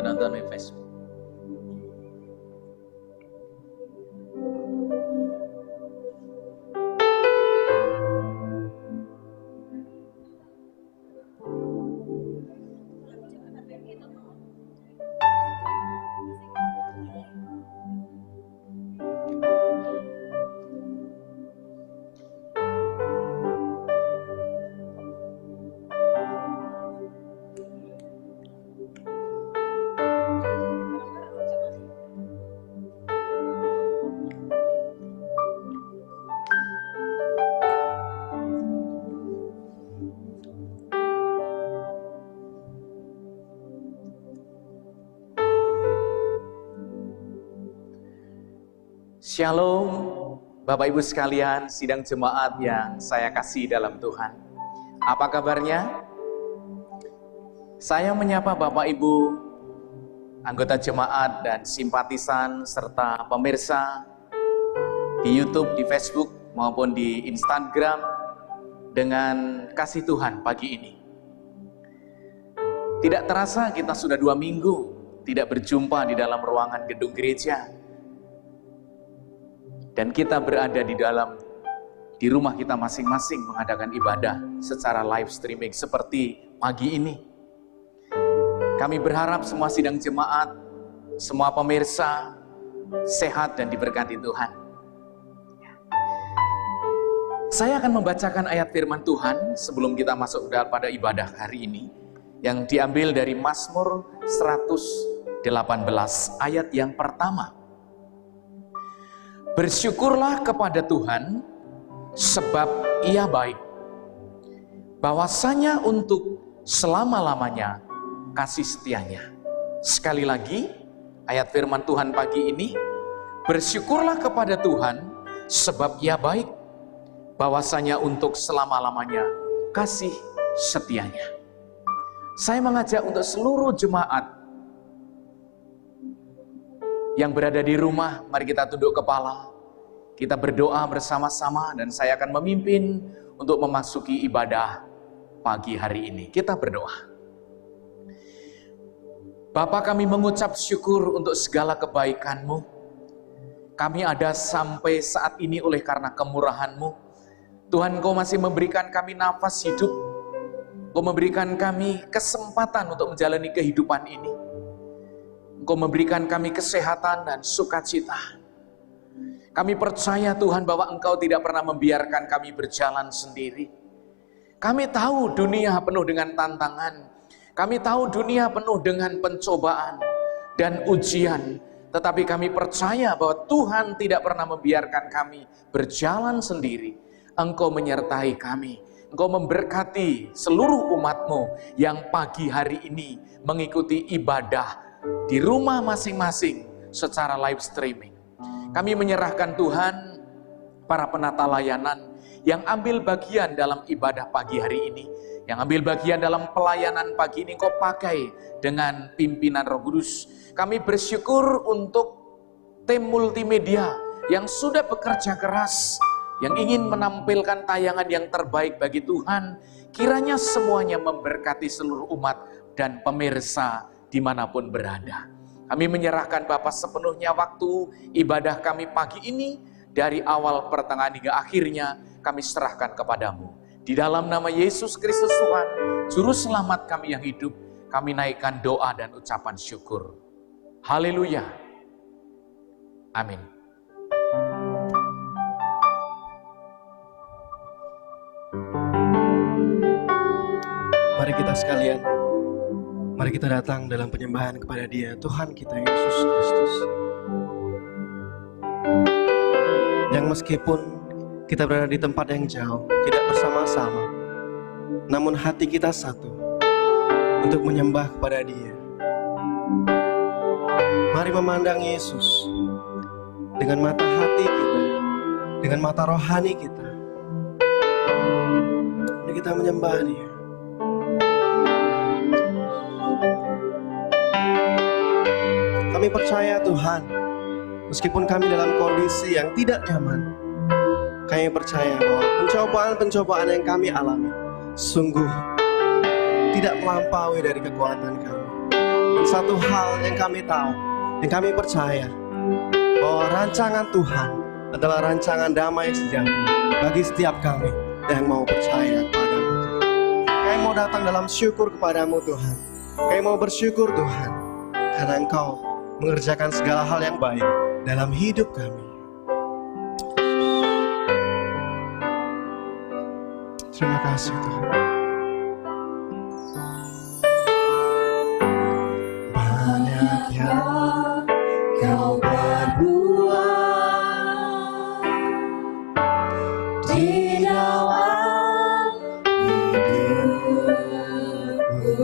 Udah nonton di Facebook. Shalom, Bapak Ibu sekalian, sidang jemaat yang saya kasih dalam Tuhan. Apa kabarnya? Saya menyapa Bapak Ibu, anggota jemaat dan simpatisan serta pemirsa di YouTube, di Facebook maupun di Instagram dengan kasih Tuhan pagi ini. Tidak terasa kita sudah 2 minggu tidak berjumpa di dalam ruangan gedung gereja. Dan kita berada di rumah kita masing-masing mengadakan ibadah secara live streaming seperti pagi ini. Kami berharap semua sidang jemaat, semua pemirsa sehat dan diberkati Tuhan. Saya akan membacakan ayat firman Tuhan sebelum kita masuk pada ibadah hari ini, yang diambil dari Mazmur 118 ayat yang pertama. Bersyukurlah kepada Tuhan, sebab Ia baik. Bahwasanya untuk selama-lamanya kasih setianya. Sekali lagi, ayat firman Tuhan pagi ini, bersyukurlah kepada Tuhan, sebab Ia baik. Bahwasanya untuk selama-lamanya kasih setianya. Saya mengajak untuk seluruh jemaat yang berada di rumah, mari kita tunduk kepala, kita berdoa bersama-sama, dan saya akan memimpin untuk memasuki ibadah pagi hari ini. Kita berdoa. Bapa, kami mengucap syukur untuk segala kebaikan-Mu. Kami ada sampai saat ini oleh karena kemurahan-Mu. Tuhan, Engkau masih memberikan kami nafas hidup, Engkau memberikan kami kesempatan untuk menjalani kehidupan ini. Engkau memberikan kami kesehatan dan sukacita. Kami percaya Tuhan bahwa Engkau tidak pernah membiarkan kami berjalan sendiri. Kami tahu dunia penuh dengan tantangan. Kami tahu dunia penuh dengan pencobaan dan ujian. Tetapi kami percaya bahwa Tuhan tidak pernah membiarkan kami berjalan sendiri. Engkau menyertai kami. Engkau memberkati seluruh umat-Mu yang pagi hari ini mengikuti ibadah di rumah masing-masing secara live streaming. Kami menyerahkan Tuhan para penata layanan yang ambil bagian dalam ibadah pagi hari ini, yang ambil bagian dalam pelayanan pagi ini, Engkau pakai dengan pimpinan Roh Kudus. Kami bersyukur untuk tim multimedia yang sudah bekerja keras, yang ingin menampilkan tayangan yang terbaik bagi Tuhan. Kiranya semuanya memberkati seluruh umat dan pemirsa dimanapun berada. Kami menyerahkan Bapa sepenuhnya waktu ibadah kami pagi ini, dari awal pertengahan hingga akhirnya kami serahkan kepadamu. Di dalam nama Yesus Kristus Tuhan, Juru Selamat kami yang hidup, kami naikkan doa dan ucapan syukur. Haleluya. Amin. Mari kita sekalian, mari kita datang dalam penyembahan kepada Dia, Tuhan kita Yesus Kristus. Yang meskipun kita berada di tempat yang jauh, tidak bersama-sama, namun hati kita satu untuk menyembah kepada Dia. Mari memandang Yesus dengan mata hati kita, dengan mata rohani kita. Mari kita menyembah Dia. Kami percaya Tuhan, meskipun kami dalam kondisi yang tidak nyaman, kami percaya bahwa pencobaan-pencobaan yang kami alami sungguh tidak melampaui dari kekuatan kami. satu hal yang kami tahu, yang kami percaya, bahwa rancangan Tuhan adalah rancangan damai sejahtera bagi setiap kami yang mau percaya kepadamu. Kami mau datang dalam syukur kepadamu Tuhan. Kami mau bersyukur Tuhan, karena Engkau mengerjakan segala hal yang baik dalam hidup kami. Terima kasih Tuhan. Banyak yang Kau perbuat di dalam hidupku,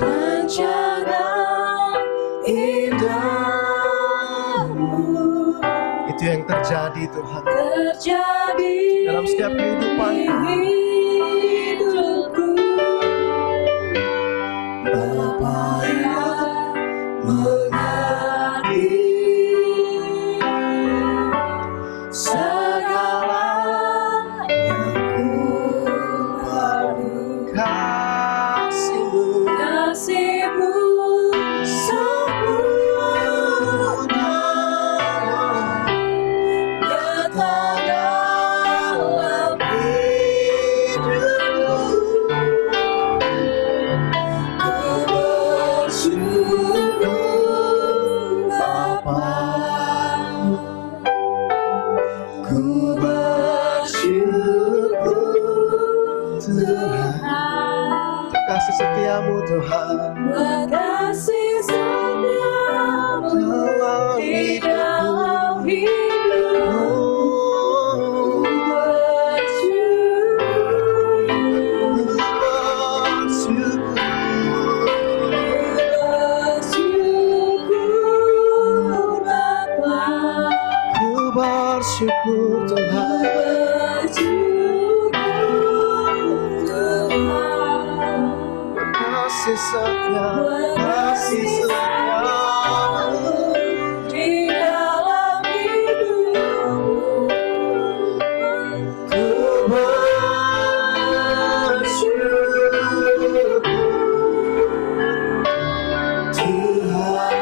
rancangan indahmu. Itu yang terjadi Tuhan, terjadi dalam setiap kehidupan hidupku. Bapa yang mengerti segala yang ku perlu. Kasih-Mu sempurna nyata dalam hidupku. Ku bersyukur Bapa, ku bersyukur Tuhan, kasih setiamu Tuhan, kasih setiamu di dalam hidupku. Bersyukur Tuhan, kasih setia, kasih setia di dalam hidupku. Ku bersyukur Tuhan.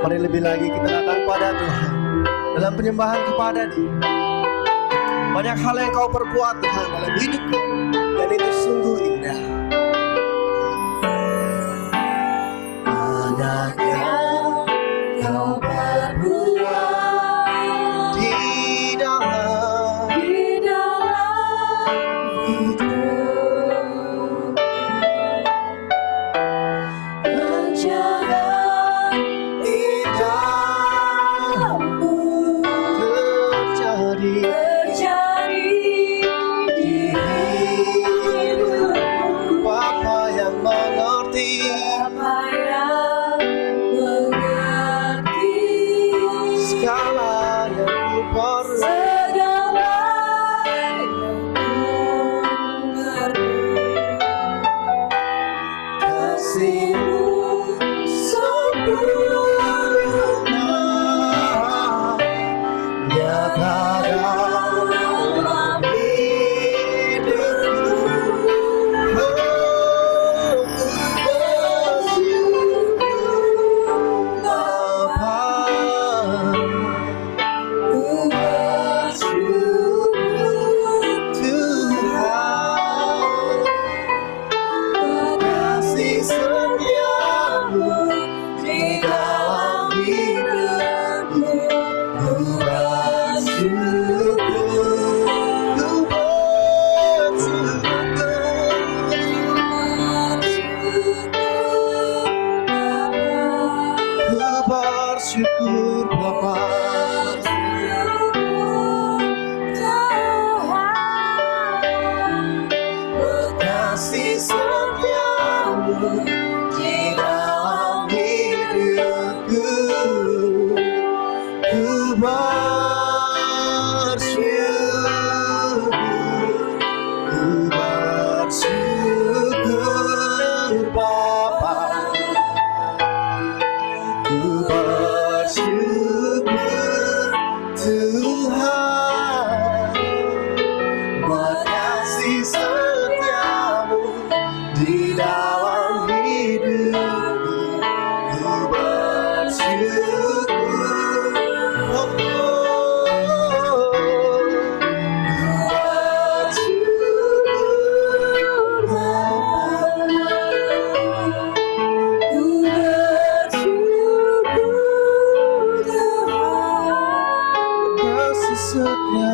Mari lebih lagi kita datang pada Tuhan dalam penyembahan kepada Dia. Banyak hal yang Kau perbuat Tuhan dalam hidupku, dan itu sungguh indah. Banyak yang Kau perbuat di dalam hidupku. Rancangan indahmu terjadi di hidupku. Bapa yang mengerti segala yang ku perlu. Kasih-Mu sempurna nyata dalam hidupku. Bapa, ku bersyukur Tuhan, kasih setiamu di dalam hidupku. Ku bersyukur, ku bersyukur Bapa. Kasih setiamu di dalam hidupku. Ku bersyukur Bapa. Ku bersyukur Tuhan, buat kasih setiamu di dalam hidupku ku bersyukur.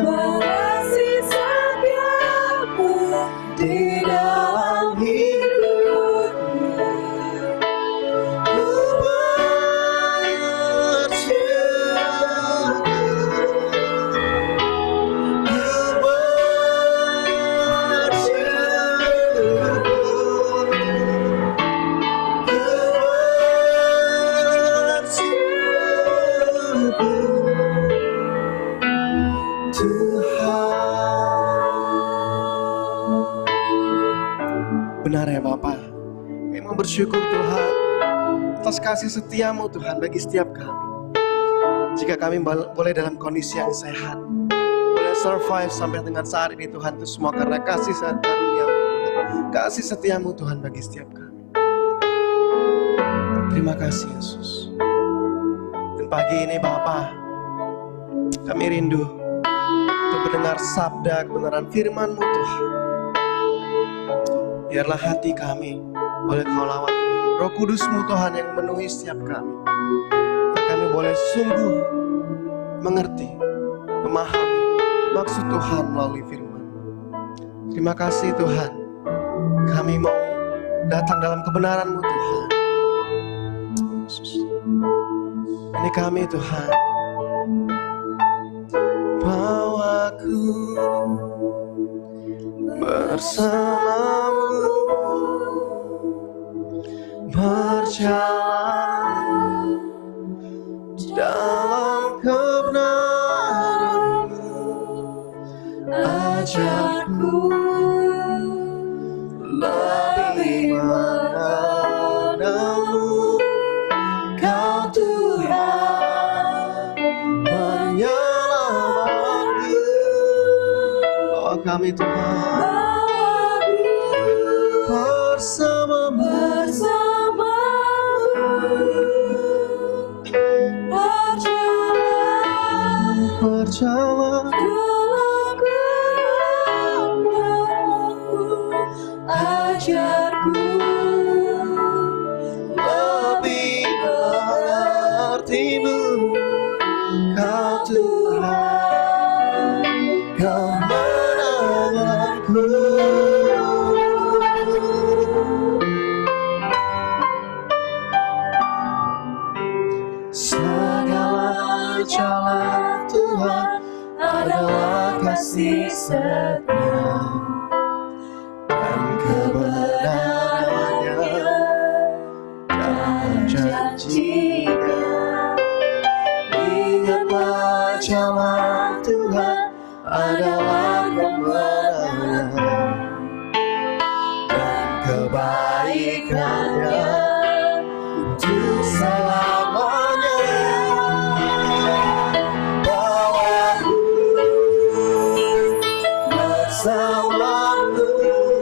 Oh, kasih setiamu di dalam hidupku. Ku benar ya Bapak, kami mau bersyukur Tuhan atas kasih setiamu Tuhan bagi setiap kami. Jika kami boleh dalam kondisi yang sehat, boleh survive sampai dengan saat ini Tuhan, itu semua karena kasih karunia-Mu Tuhan, kasih setiamu Tuhan bagi setiap kami. Terima kasih Yesus. Dan pagi ini Bapa, kami rindu untuk mendengar sabda kebenaran firman-Mu Tuhan. Biarlah hati kami boleh Kau lawat, Roh Kudus-Mu Tuhan yang memenuhi setiap kami. Dan kami boleh sungguh mengerti, memahami maksud Tuhan melalui firman. Terima kasih Tuhan, kami mau datang dalam kebenaran-Mu Tuhan. Yesus, ini kami Tuhan. Bawaku bersamamu, berjalan dalam kebenaran-Mu, ajarku lebih mengenal-Mu, Kau Tuhan penyelamatku. Bawa kami Tuhan bersamamu, berjalan ajarku lebih mengerti-Mu, Kau Tuhan kemenanganku. Segala jalan Tuhan adalah kasih setia dan kebenarannya dan janjinya. Ingatlah jalan Tuhan adalah kebenaran dan kebaikannya untuk selamanya. Bawaku bersamamu,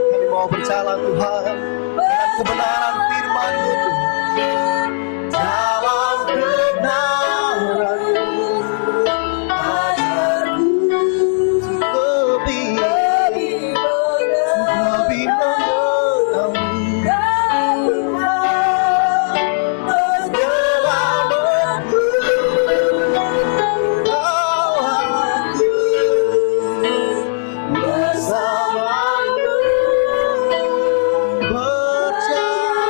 kami mau berjalan Tuhan dengan kebenaran firman-Mu Tuhan, dalam kebenaran-Mu, ajarku lebih mengenal-Mu, menyelamatku. Bawaku bersamamu, berjalan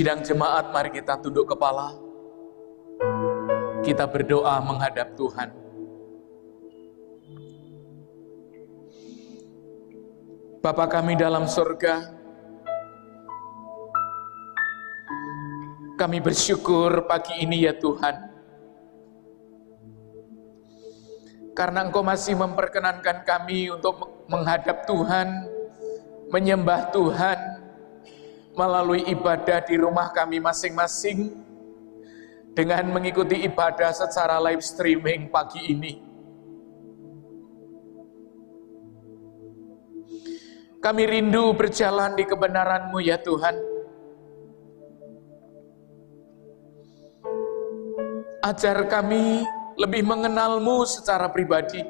Sidang jemaat, mari kita tunduk kepala. Kita berdoa menghadap Tuhan. Bapa kami dalam surga, kami bersyukur pagi ini ya Tuhan, karena Engkau masih memperkenankan kami untuk menghadap Tuhan, menyembah Tuhan, melalui ibadah di rumah kami masing-masing, dengan mengikuti ibadah secara live streaming pagi ini. Kami rindu berjalan di kebenaran-Mu ya Tuhan. Ajar kami lebih mengenal-Mu secara pribadi,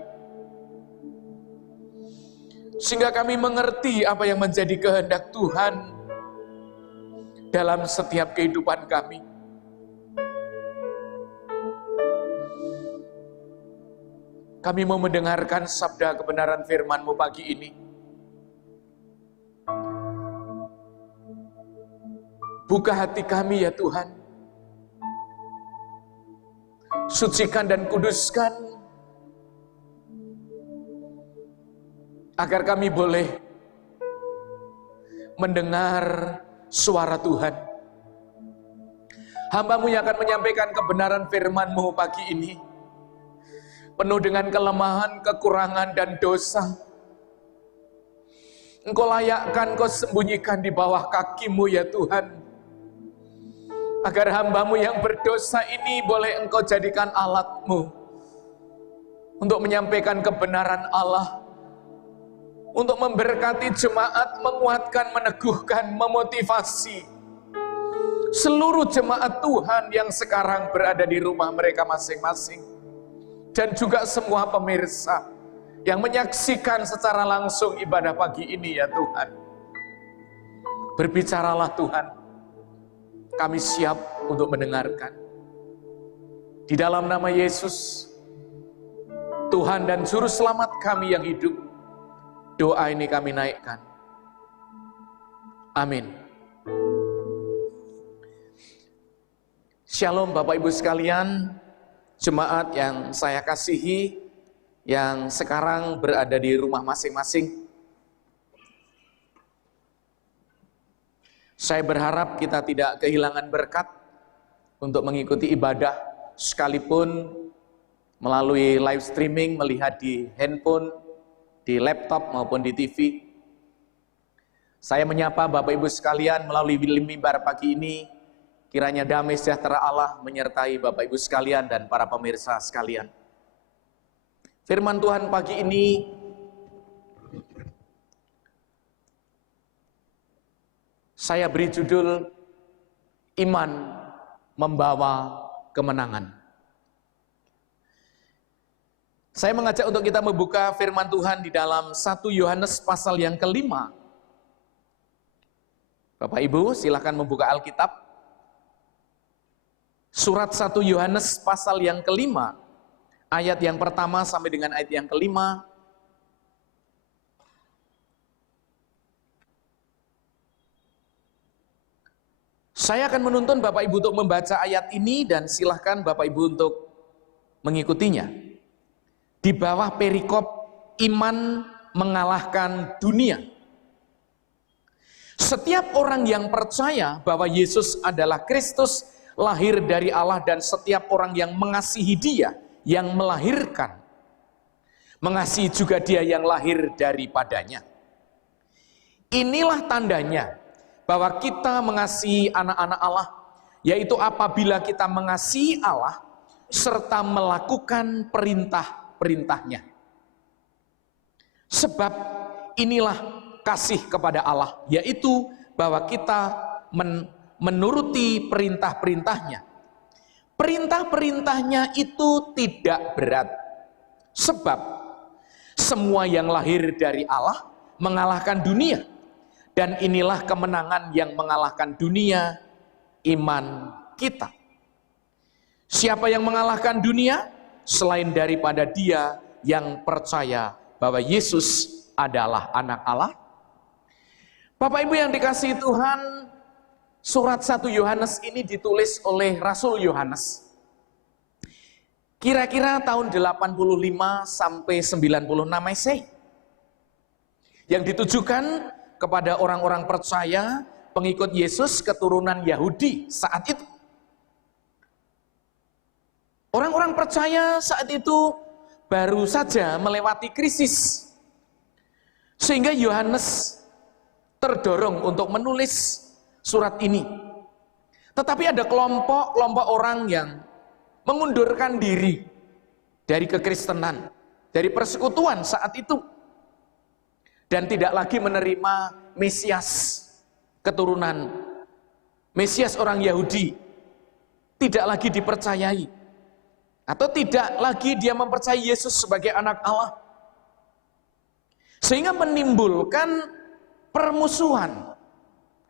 sehingga kami mengerti apa yang menjadi kehendak Tuhan dalam setiap kehidupan kami. Kami mau mendengarkan sabda kebenaran firman-Mu pagi ini. Buka hati kami ya Tuhan. Sucikan dan kuduskan, agar kami boleh mendengar suara Tuhan. Hamba-Mu yang akan menyampaikan kebenaran firman-Mu pagi ini, penuh dengan kelemahan, kekurangan, dan dosa. Engkau layakkan, Engkau sembunyikan di bawah kaki-Mu ya Tuhan, agar hamba-Mu yang berdosa ini boleh Engkau jadikan alat-Mu untuk menyampaikan kebenaran Allah, untuk memberkati jemaat, menguatkan, meneguhkan, memotivasi seluruh jemaat Tuhan yang sekarang berada di rumah mereka masing-masing, dan juga semua pemirsa yang menyaksikan secara langsung ibadah pagi ini ya Tuhan. Berbicaralah Tuhan, kami siap untuk mendengarkan. Di dalam nama Yesus, Tuhan dan Juru Selamat kami yang hidup, doa ini kami naikkan. Amin. Shalom Bapak Ibu sekalian, jemaat yang saya kasihi, yang sekarang berada di rumah masing-masing. Saya berharap kita tidak kehilangan berkat untuk mengikuti ibadah, sekalipun melalui live streaming, melihat di handphone, di laptop maupun di TV. Saya menyapa Bapak Ibu sekalian melalui mimbar pagi ini. Kiranya damai sejahtera Allah menyertai Bapak Ibu sekalian dan para pemirsa sekalian. Firman Tuhan pagi ini saya beri judul Iman Membawa Kemenangan. Saya mengajak untuk kita membuka firman Tuhan di dalam 1 Yohanes pasal yang kelima. Bapak Ibu silakan membuka Alkitab. Surat 1 Yohanes pasal yang kelima, ayat yang pertama sampai dengan ayat yang kelima. Saya akan menuntun Bapak Ibu untuk membaca ayat ini, dan silahkan Bapak Ibu untuk mengikutinya. Di bawah perikop iman mengalahkan dunia. Setiap orang yang percaya bahwa Yesus adalah Kristus, lahir dari Allah, dan setiap orang yang mengasihi Dia yang melahirkan, mengasihi juga Dia yang lahir daripadanya. Inilah tandanya bahwa kita mengasihi anak-anak Allah, yaitu apabila kita mengasihi Allah serta melakukan perintah-perintahnya. Sebab inilah kasih kepada Allah, yaitu bahwa kita menuruti perintah-perintahnya. Perintah-perintahnya itu tidak berat, sebab semua yang lahir dari Allah mengalahkan dunia. Dan inilah kemenangan yang mengalahkan dunia, iman kita. Siapa yang mengalahkan dunia? Selain daripada dia yang percaya bahwa Yesus adalah anak Allah. Bapak Ibu yang dikasihi Tuhan, Surat 1 Yohanes ini ditulis oleh Rasul Yohanes. Kira-kira tahun 85 sampai 96 Masehi. Yang ditujukan kepada orang-orang percaya, pengikut Yesus keturunan Yahudi saat itu. Orang-orang percaya saat itu baru saja melewati krisis. Sehingga Yohanes terdorong untuk menulis surat ini. Tetapi ada kelompok orang yang mengundurkan diri dari kekristenan, dari persekutuan saat itu. Dan tidak lagi menerima Mesias keturunan, Mesias orang Yahudi. Tidak lagi dipercayai. Atau tidak lagi dia mempercayai Yesus sebagai anak Allah. Sehingga menimbulkan permusuhan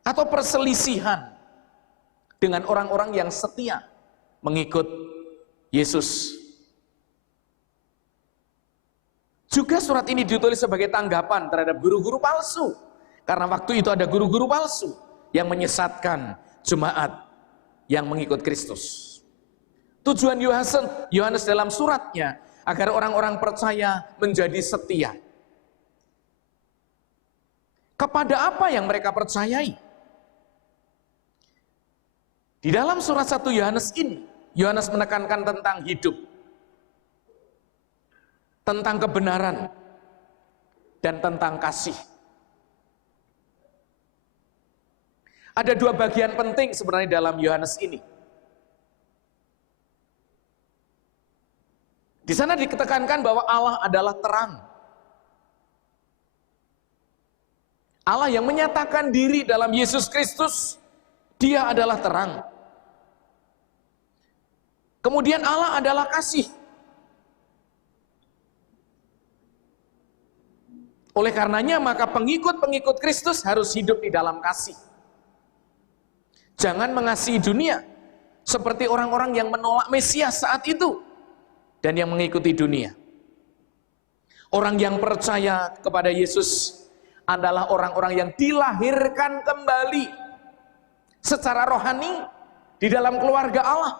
atau perselisihan dengan orang-orang yang setia mengikut Yesus. Juga surat ini ditulis sebagai tanggapan terhadap guru-guru palsu. Karena waktu itu ada guru-guru palsu yang menyesatkan jemaat yang mengikut Kristus. Tujuan Yohanes dalam suratnya agar orang-orang percaya menjadi setia. Kepada apa yang mereka percayai? Di dalam surat 1 Yohanes ini, Yohanes menekankan tentang hidup, tentang kebenaran, dan tentang kasih. Ada dua bagian penting sebenarnya dalam Yohanes ini. Di sana ditekankan bahwa Allah adalah terang. Allah yang menyatakan diri dalam Yesus Kristus, Dia adalah terang. Kemudian Allah adalah kasih. Oleh karenanya maka pengikut-pengikut Kristus harus hidup di dalam kasih. Jangan mengasihi dunia seperti orang-orang yang menolak Mesias saat itu dan yang mengikuti dunia. Orang yang percaya kepada Yesus adalah orang-orang yang dilahirkan kembali secara rohani di dalam keluarga Allah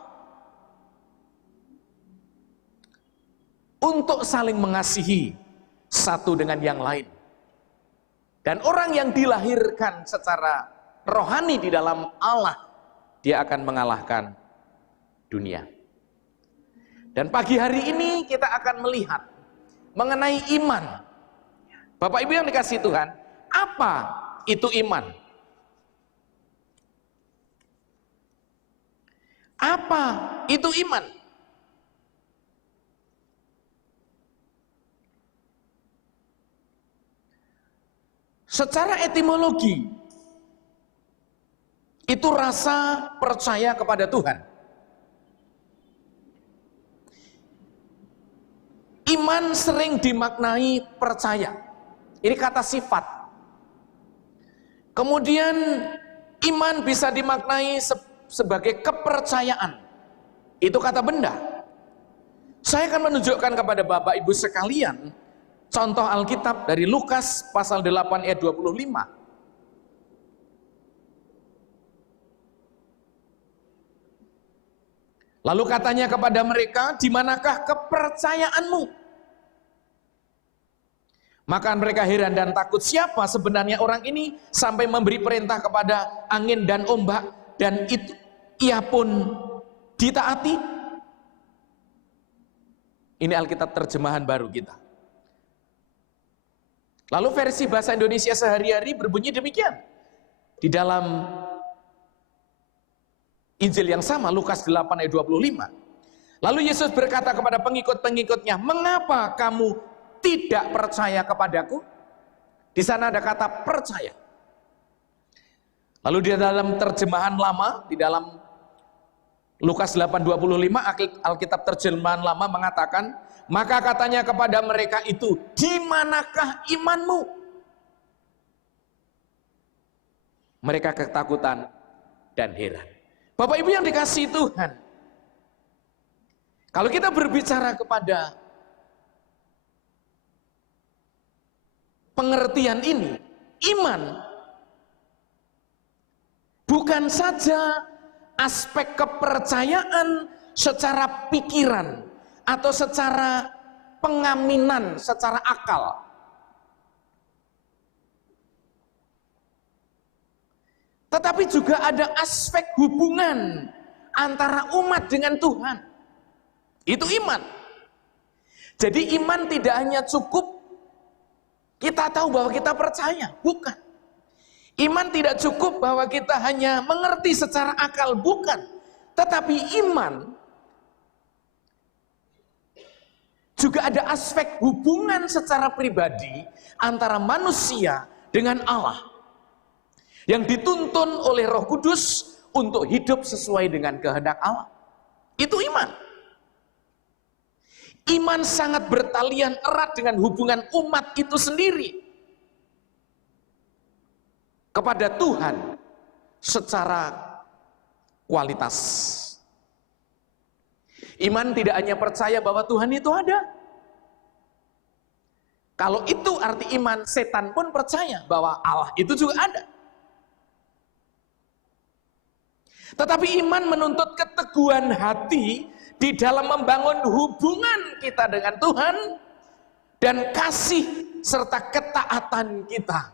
untuk saling mengasihi satu dengan yang lain. Dan orang yang dilahirkan secara rohani di dalam Allah, dia akan mengalahkan dunia. Dan pagi hari ini kita akan melihat mengenai iman. Bapak Ibu yang dikasihi Tuhan, apa itu iman? Apa itu iman? Secara etimologi, itu rasa percaya kepada Tuhan. Iman sering dimaknai percaya. Ini kata sifat. Kemudian iman bisa dimaknai sebagai kepercayaan. Itu kata benda. Saya akan menunjukkan kepada Bapak Ibu sekalian contoh Alkitab dari Lukas pasal 8 ayat 25. Lalu katanya kepada mereka, di manakah kepercayaanmu? Maka mereka heran dan takut, siapa sebenarnya orang ini sampai memberi perintah kepada angin dan ombak dan itu ia pun ditaati. Ini Alkitab terjemahan baru kita. Lalu versi bahasa Indonesia sehari-hari berbunyi demikian. Di dalam Injil yang sama, Lukas 8 ayat 25. Lalu Yesus berkata kepada pengikut-pengikutnya, mengapa kamu tidak percaya kepadaku? Di sana ada kata percaya. Lalu di dalam terjemahan lama, di dalam Lukas 8:25, Alkitab terjemahan lama mengatakan, maka katanya kepada mereka itu, di manakah imanmu? Mereka ketakutan dan heran. Bapak Ibu yang dikasihi Tuhan, kalau kita berbicara kepada pengertian ini, iman bukan saja aspek kepercayaan secara pikiran atau secara pengaminan, secara akal. Tetapi juga ada aspek hubungan antara umat dengan Tuhan. Itu iman. Jadi iman tidak hanya cukup kita tahu bahwa kita percaya, bukan. Iman tidak cukup bahwa kita hanya mengerti secara akal, bukan. Tetapi iman juga ada aspek hubungan secara pribadi antara manusia dengan Allah yang dituntun oleh Roh Kudus untuk hidup sesuai dengan kehendak Allah. Itu iman. Iman sangat bertalian erat dengan hubungan umat itu sendiri kepada Tuhan secara kualitas. Iman tidak hanya percaya bahwa Tuhan itu ada. Kalau itu arti iman, setan pun percaya bahwa Allah itu juga ada. Tetapi iman menuntut keteguhan hati di dalam membangun hubungan kita dengan Tuhan dan kasih serta ketaatan kita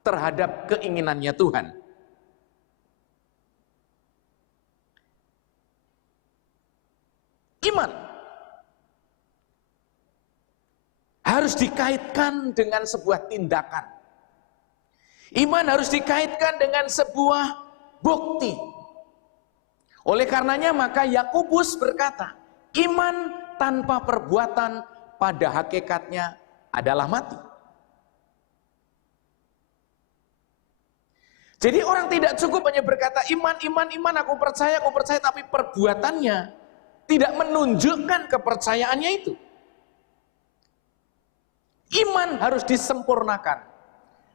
terhadap keinginannya Tuhan. Iman harus dikaitkan dengan sebuah tindakan. Iman harus dikaitkan dengan sebuah bukti. Oleh karenanya maka Yakobus berkata, iman tanpa perbuatan pada hakikatnya adalah mati. Jadi orang tidak cukup hanya berkata iman, aku percaya, tapi perbuatannya tidak menunjukkan kepercayaannya itu. Iman harus disempurnakan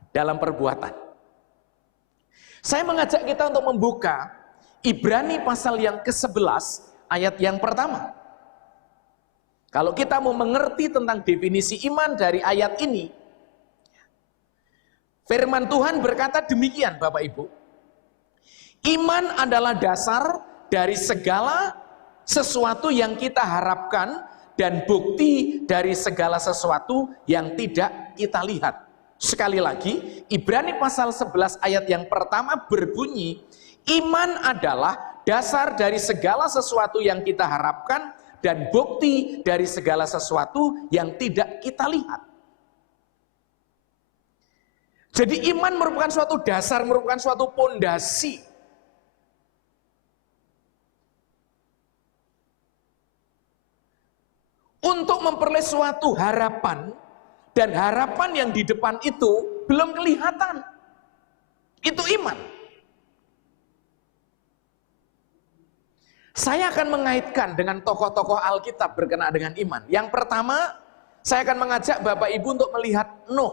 dalam perbuatan. Saya mengajak kita untuk membuka Ibrani pasal yang ke-11 ayat yang pertama. Kalau kita mau mengerti tentang definisi iman dari ayat ini, firman Tuhan berkata demikian Bapak Ibu. Iman adalah dasar dari segala sesuatu yang kita harapkan dan bukti dari segala sesuatu yang tidak kita lihat. Sekali lagi, Ibrani pasal 11 ayat yang pertama berbunyi, iman adalah dasar dari segala sesuatu yang kita harapkan dan bukti dari segala sesuatu yang tidak kita lihat. Jadi iman merupakan suatu dasar, merupakan suatu pondasi. Untuk memperoleh suatu harapan, dan harapan yang di depan itu belum kelihatan. Itu iman. Saya akan mengaitkan dengan tokoh-tokoh Alkitab berkenaan dengan iman. Yang pertama, saya akan mengajak Bapak Ibu untuk melihat Nuh.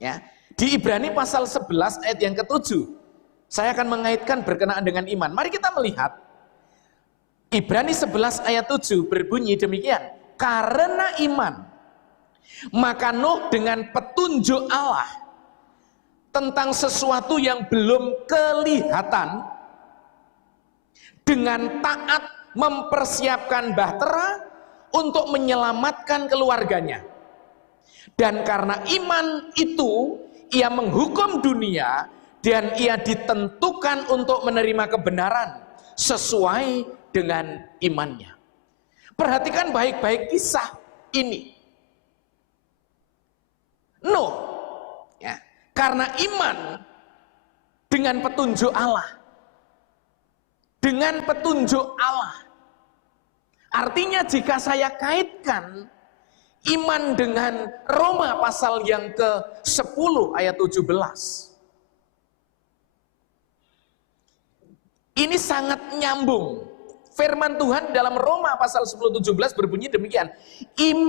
Ya, di Ibrani pasal 11 ayat yang ke-7. Saya akan mengaitkan berkenaan dengan iman. Mari kita melihat. Ibrani 11 ayat 7 berbunyi demikian. Karena iman, maka Nuh dengan petunjuk Allah tentang sesuatu yang belum kelihatan, dengan taat mempersiapkan bahtera untuk menyelamatkan keluarganya. Dan karena iman itu, ia menghukum dunia dan ia ditentukan untuk menerima kebenaran sesuai dengan imannya. Perhatikan baik-baik kisah ini. Nuh, ya, karena iman dengan petunjuk Allah. Dengan petunjuk Allah. Artinya jika saya kaitkan iman dengan Roma pasal yang ke-10 ayat 17. Ini sangat nyambung. Firman Tuhan dalam Roma pasal 10:17 berbunyi demikian.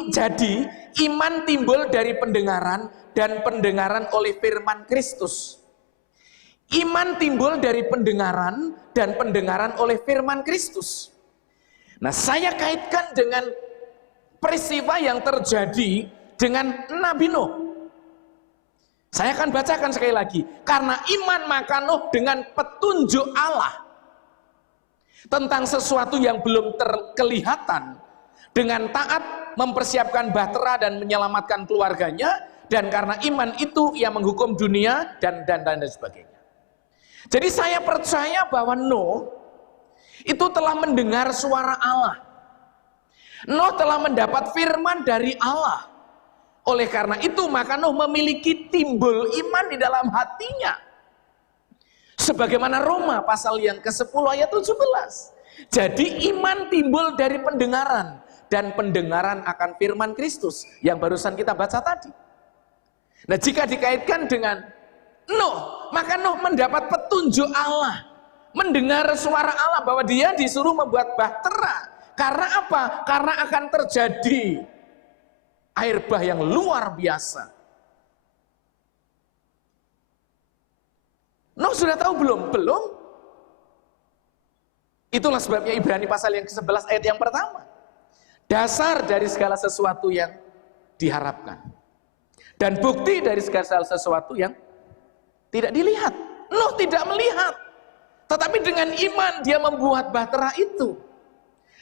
Jadi iman timbul dari pendengaran dan pendengaran oleh firman Kristus. Iman timbul dari pendengaran dan pendengaran oleh firman Kristus. Nah, saya kaitkan dengan peristiwa yang terjadi dengan Nabi Nuh. Saya akan bacakan sekali lagi. Karena iman maka Nuh dengan petunjuk Allah tentang sesuatu yang belum terkelihatan, dengan taat mempersiapkan bahtera dan menyelamatkan keluarganya, dan karena iman itu ia menghukum dunia dan sebagainya. Jadi saya percaya bahwa Nuh itu telah mendengar suara Allah. Nuh telah mendapat firman dari Allah. Oleh karena itu maka Nuh memiliki timbul iman di dalam hatinya. Sebagaimana Roma pasal yang ke-10 ayat 17. Jadi iman timbul dari pendengaran, dan pendengaran akan firman Kristus yang barusan kita baca tadi. Nah, jika dikaitkan dengan Nuh, maka Nuh mendapat petunjuk Allah, mendengar suara Allah bahwa dia disuruh membuat bahtera. Karena apa? Karena akan terjadi air bah yang luar biasa. Nuh sudah tahu belum? Belum. Itulah sebabnya Ibrani pasal yang ke-11 ayat yang pertama. Dasar dari segala sesuatu yang diharapkan. Dan bukti dari segala sesuatu yang tidak dilihat. Nuh tidak melihat. Tetapi dengan iman dia membuat bahtera itu.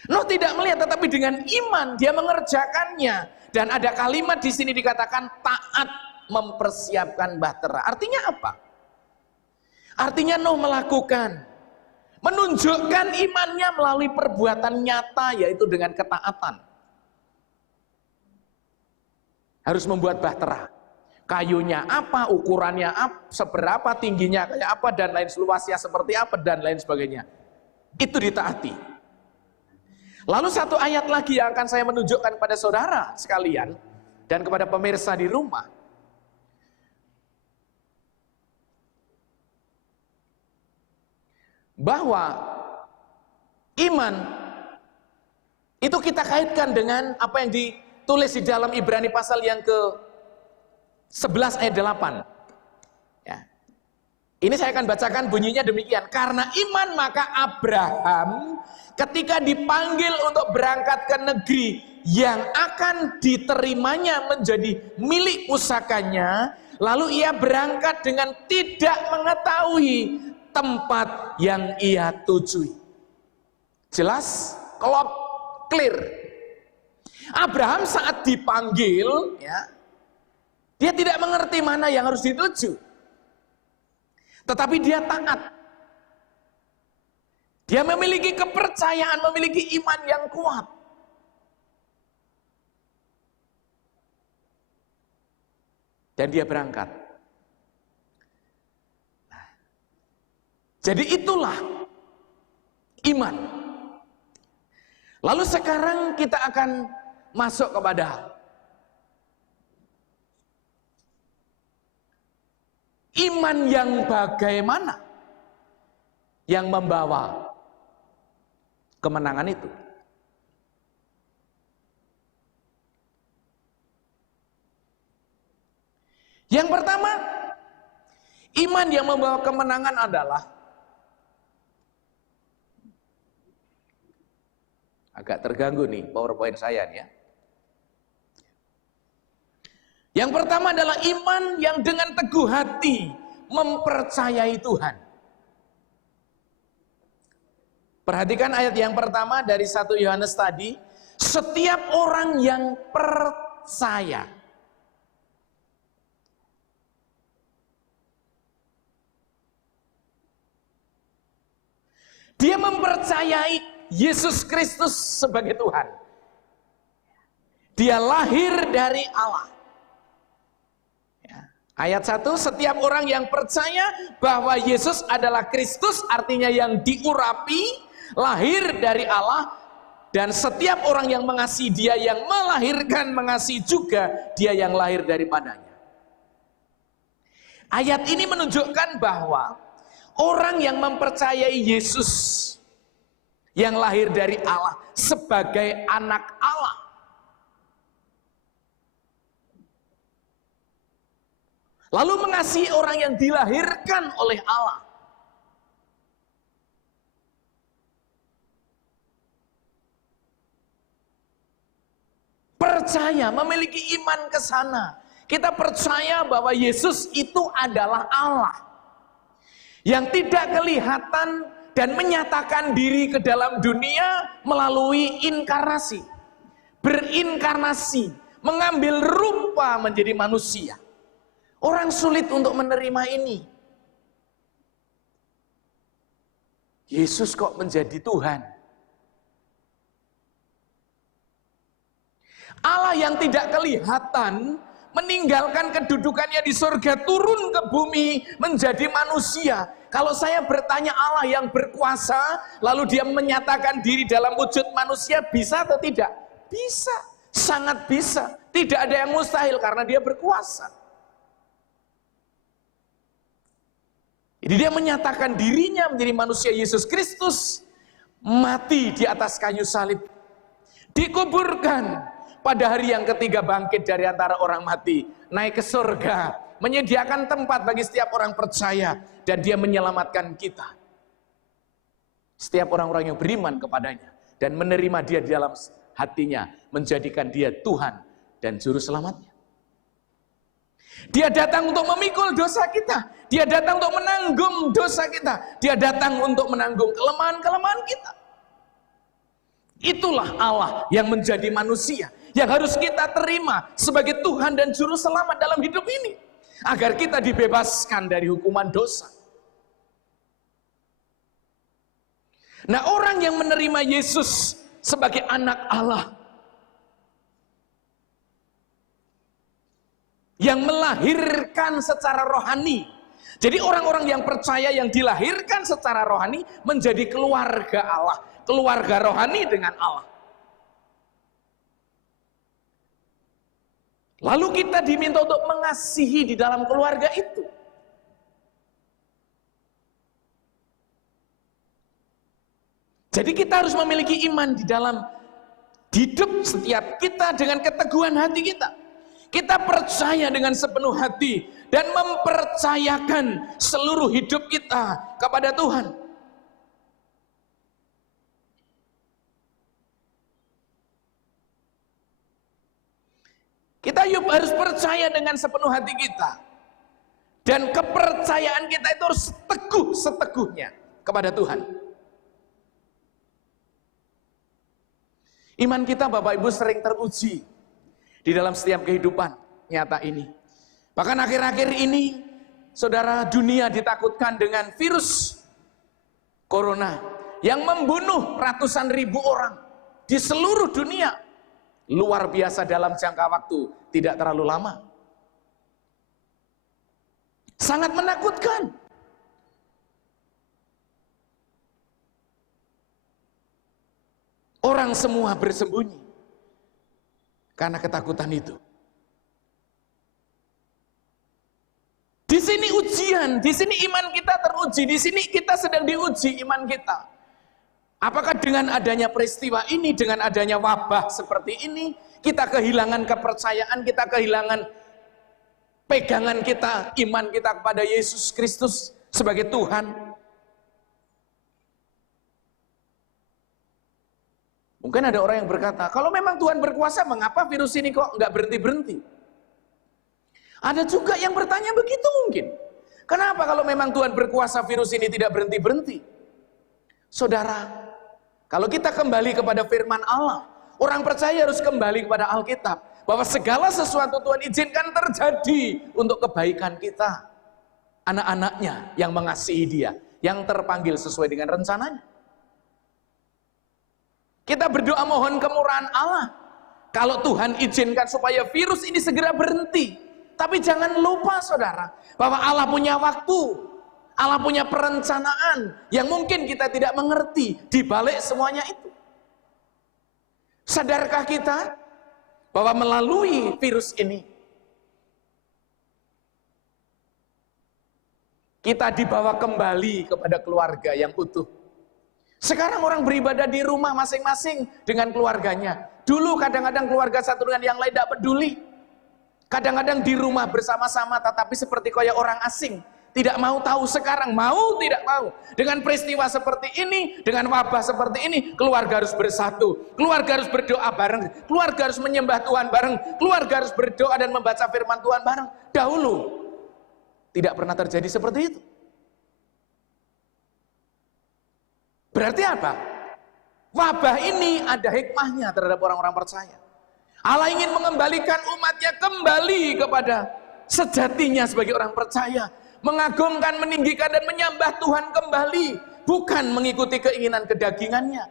Nuh tidak melihat, tetapi dengan iman dia mengerjakannya. Dan ada kalimat di sini dikatakan taat mempersiapkan bahtera. Artinya apa? Artinya Nuh melakukan, menunjukkan imannya melalui perbuatan nyata, yaitu dengan ketaatan. Harus membuat bahtera. Kayunya apa, ukurannya apa, seberapa tingginya, kayak apa, dan lain luasnya seperti apa, dan lain sebagainya. Itu ditaati. Lalu satu ayat lagi yang akan saya menunjukkan kepada saudara sekalian dan kepada pemirsa di rumah. Bahwa iman itu kita kaitkan dengan apa yang ditulis di dalam Ibrani pasal yang ke-11 ayat 8. Ya. Ini saya akan bacakan bunyinya demikian. Karena iman maka Abraham ketika dipanggil untuk berangkat ke negeri yang akan diterimanya menjadi milik pusakanya, lalu ia berangkat dengan tidak mengetahui tempat yang ia tujui. Jelas? Klop, clear. Abraham saat dipanggil, ya, dia tidak mengerti mana yang harus dituju. Tetapi dia taat. Dia memiliki kepercayaan, memiliki iman yang kuat. Dan dia berangkat. Nah, jadi itulah iman. Lalu sekarang kita akan masuk kepada iman yang bagaimana yang membawa kemenangan itu. Yang pertama, iman yang membawa kemenangan adalah, agak terganggu nih PowerPoint saya nih ya. Yang pertama adalah iman yang dengan teguh hati mempercayai Tuhan. Perhatikan ayat yang pertama dari 1 Yohanes tadi. Setiap orang yang percaya. Dia mempercayai Yesus Kristus sebagai Tuhan. Dia lahir dari Allah. Ayat 1, setiap orang yang percaya bahwa Yesus adalah Kristus, artinya yang diurapi, lahir dari Allah, dan setiap orang yang mengasihi Dia yang melahirkan, mengasihi juga Dia yang lahir daripadanya. Ayat ini menunjukkan bahwa orang yang mempercayai Yesus yang lahir dari Allah sebagai anak Allah, lalu mengasihi orang yang dilahirkan oleh Allah, percaya, memiliki iman ke sana. Kita percaya bahwa Yesus itu adalah Allah yang tidak kelihatan dan menyatakan diri ke dalam dunia melalui inkarnasi, berinkarnasi, mengambil rupa menjadi manusia. Orang sulit untuk menerima ini. Yesus kok menjadi Tuhan? Allah yang tidak kelihatan meninggalkan kedudukannya di surga, turun ke bumi menjadi manusia. Kalau saya bertanya Allah yang berkuasa, lalu dia menyatakan diri dalam wujud manusia, bisa atau tidak? Bisa, sangat bisa. Tidak ada yang mustahil karena dia berkuasa. Jadi dia menyatakan dirinya menjadi manusia. Yesus Kristus mati di atas kayu salib, dikuburkan, pada hari yang ketiga bangkit dari antara orang mati, naik ke surga, menyediakan tempat bagi setiap orang percaya, dan dia menyelamatkan kita. Setiap orang-orang yang beriman kepadanya dan menerima dia di dalam hatinya, menjadikan dia Tuhan dan Juru Selamatnya. Dia datang untuk memikul dosa kita, dia datang untuk menanggung dosa kita, dia datang untuk menanggung kelemahan-kelemahan kita. Itulah Allah yang menjadi manusia, yang harus kita terima sebagai Tuhan dan Juru Selamat dalam hidup ini, agar kita dibebaskan dari hukuman dosa. Nah, orang yang menerima Yesus sebagai anak Allah, yang melahirkan secara rohani. Jadi orang-orang yang percaya yang dilahirkan secara rohani menjadi keluarga Allah, keluarga rohani dengan Allah. Lalu kita diminta untuk mengasihi di dalam keluarga itu. Jadi kita harus memiliki iman di dalam hidup setiap kita dengan keteguhan hati kita. Kita percaya dengan sepenuh hati dan mempercayakan seluruh hidup kita kepada Tuhan. Kita harus percaya dengan sepenuh hati kita. Dan kepercayaan kita itu harus teguh seteguhnya kepada Tuhan. Iman kita Bapak Ibu sering teruji di dalam setiap kehidupan nyata ini. Bahkan akhir-akhir ini, saudara, dunia ditakutkan dengan virus corona yang membunuh ratusan ribu orang di seluruh dunia. Luar biasa dalam jangka waktu tidak terlalu lama. Sangat menakutkan. Orang semua bersembunyi karena ketakutan itu. Di sini ujian, di sini iman kita teruji, di sini kita sedang diuji iman kita. Apakah dengan adanya peristiwa ini, dengan adanya wabah seperti ini, kita kehilangan kepercayaan, kita kehilangan pegangan kita, iman kita kepada Yesus Kristus sebagai Tuhan? Mungkin ada orang yang berkata, kalau memang Tuhan berkuasa, mengapa virus ini kok nggak berhenti-berhenti? Ada juga yang bertanya begitu mungkin. Kenapa kalau memang Tuhan berkuasa, virus ini tidak berhenti-berhenti? Saudara, kalau kita kembali kepada firman Allah, orang percaya harus kembali kepada Alkitab, bahwa segala sesuatu Tuhan izinkan terjadi untuk kebaikan kita, anak-anaknya yang mengasihi Dia, yang terpanggil sesuai dengan rencananya. Kita berdoa mohon kemurahan Allah. Kalau Tuhan izinkan supaya virus ini segera berhenti. Tapi jangan lupa saudara, bahwa Allah punya waktu, Allah punya perencanaan yang mungkin kita tidak mengerti di balik semuanya itu. Sadarkah kita bahwa melalui virus ini kita dibawa kembali kepada keluarga yang utuh? Sekarang orang beribadah di rumah masing-masing dengan keluarganya. Dulu kadang-kadang keluarga satu dengan yang lain tidak peduli. Kadang-kadang di rumah bersama-sama tetapi seperti kayak orang asing. Tidak mau tahu sekarang, mau tidak mau. Dengan peristiwa seperti ini, dengan wabah seperti ini, keluarga harus bersatu. Keluarga harus berdoa bareng. Keluarga harus menyembah Tuhan bareng. Keluarga harus berdoa dan membaca firman Tuhan bareng. Dahulu, tidak pernah terjadi seperti itu. Berarti apa? Wabah ini ada hikmahnya terhadap orang-orang percaya. Allah ingin mengembalikan umatnya kembali kepada sejatinya sebagai orang percaya. Mengagungkan, meninggikan, dan menyembah Tuhan kembali, bukan mengikuti keinginan kedagingannya.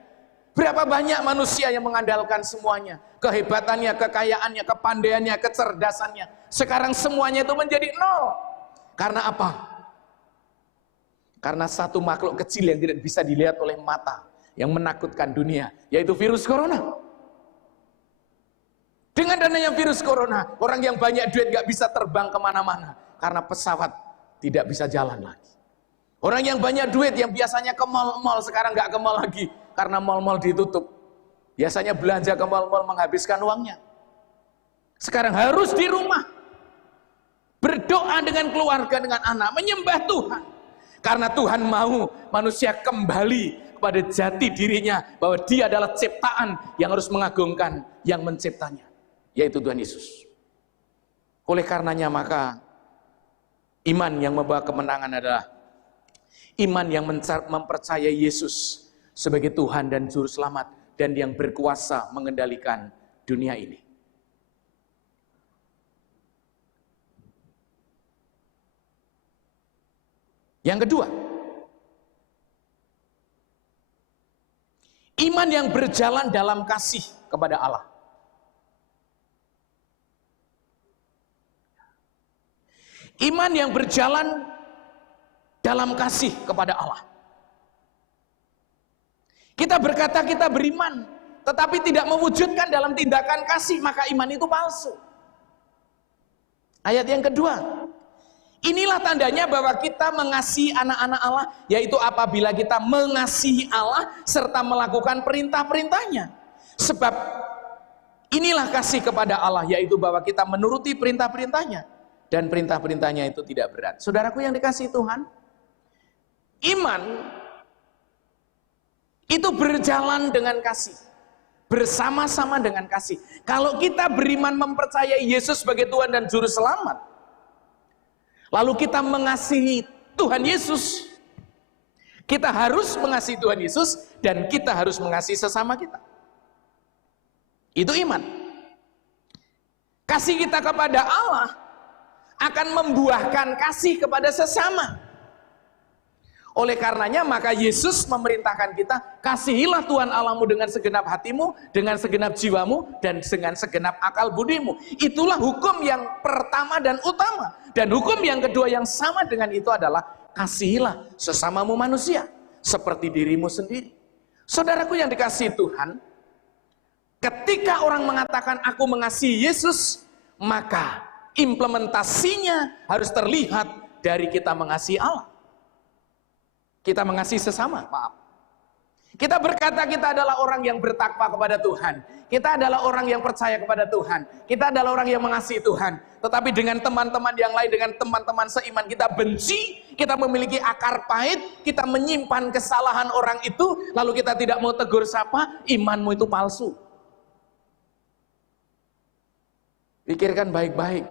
Berapa banyak manusia yang mengandalkan semuanya, kehebatannya, kekayaannya, kepandaiannya, kecerdasannya. Sekarang semuanya itu menjadi nol. Karena apa? Karena satu makhluk kecil yang tidak bisa dilihat oleh mata, yang menakutkan dunia, yaitu virus corona. Dengan dananya virus corona, orang yang banyak duit gak bisa terbang kemana-mana, karena pesawat tidak bisa jalan lagi. Orang yang banyak duit, yang biasanya ke mal-mal, sekarang nggak ke mal lagi, karena mal-mal ditutup. Biasanya belanja ke mal-mal menghabiskan uangnya. Sekarang harus di rumah, berdoa dengan keluarga, dengan anak, menyembah Tuhan. Karena Tuhan mau manusia kembali kepada jati dirinya, bahwa dia adalah ciptaan yang harus mengagungkan yang menciptanya, yaitu Tuhan Yesus. Oleh karenanya maka iman yang membawa kemenangan adalah iman yang mempercayai Yesus sebagai Tuhan dan Juru Selamat, dan yang berkuasa mengendalikan dunia ini. Yang kedua, iman yang berjalan dalam kasih kepada Allah. Iman yang berjalan dalam kasih kepada Allah. Kita berkata kita beriman, tetapi tidak mewujudkan dalam tindakan kasih, maka iman itu palsu. Ayat yang kedua, inilah tandanya bahwa kita mengasihi anak-anak Allah, yaitu apabila kita mengasihi Allah serta melakukan perintah-perintahnya. Sebab inilah kasih kepada Allah, yaitu bahwa kita menuruti perintah-perintahnya. Dan perintah-perintahnya itu tidak berat. Saudaraku yang dikasihi Tuhan, iman itu berjalan dengan kasih, bersama-sama dengan kasih. Kalau kita beriman mempercayai Yesus sebagai Tuhan dan Juru Selamat, lalu kita mengasihi Tuhan Yesus, kita harus mengasihi Tuhan Yesus, dan kita harus mengasihi sesama kita. Itu iman. Kasih kita kepada Allah akan membuahkan kasih kepada sesama. Oleh karenanya maka Yesus memerintahkan kita, kasihilah Tuhan Allahmu dengan segenap hatimu, dengan segenap jiwamu, dan dengan segenap akal budimu. Itulah hukum yang pertama dan utama. Dan hukum yang kedua yang sama dengan itu adalah kasihilah sesamamu manusia seperti dirimu sendiri. Saudaraku yang dikasihi Tuhan, ketika orang mengatakan aku mengasihi Yesus, maka implementasinya harus terlihat dari kita mengasihi Allah. Kita mengasihi sesama, maaf. Kita berkata kita adalah orang yang bertakwa kepada Tuhan. Kita adalah orang yang percaya kepada Tuhan. Kita adalah orang yang mengasihi Tuhan. Tetapi dengan teman-teman yang lain, dengan teman-teman seiman kita benci, kita memiliki akar pahit, kita menyimpan kesalahan orang itu, lalu kita tidak mau tegur sapa, imanmu itu palsu. Pikirkan baik-baik.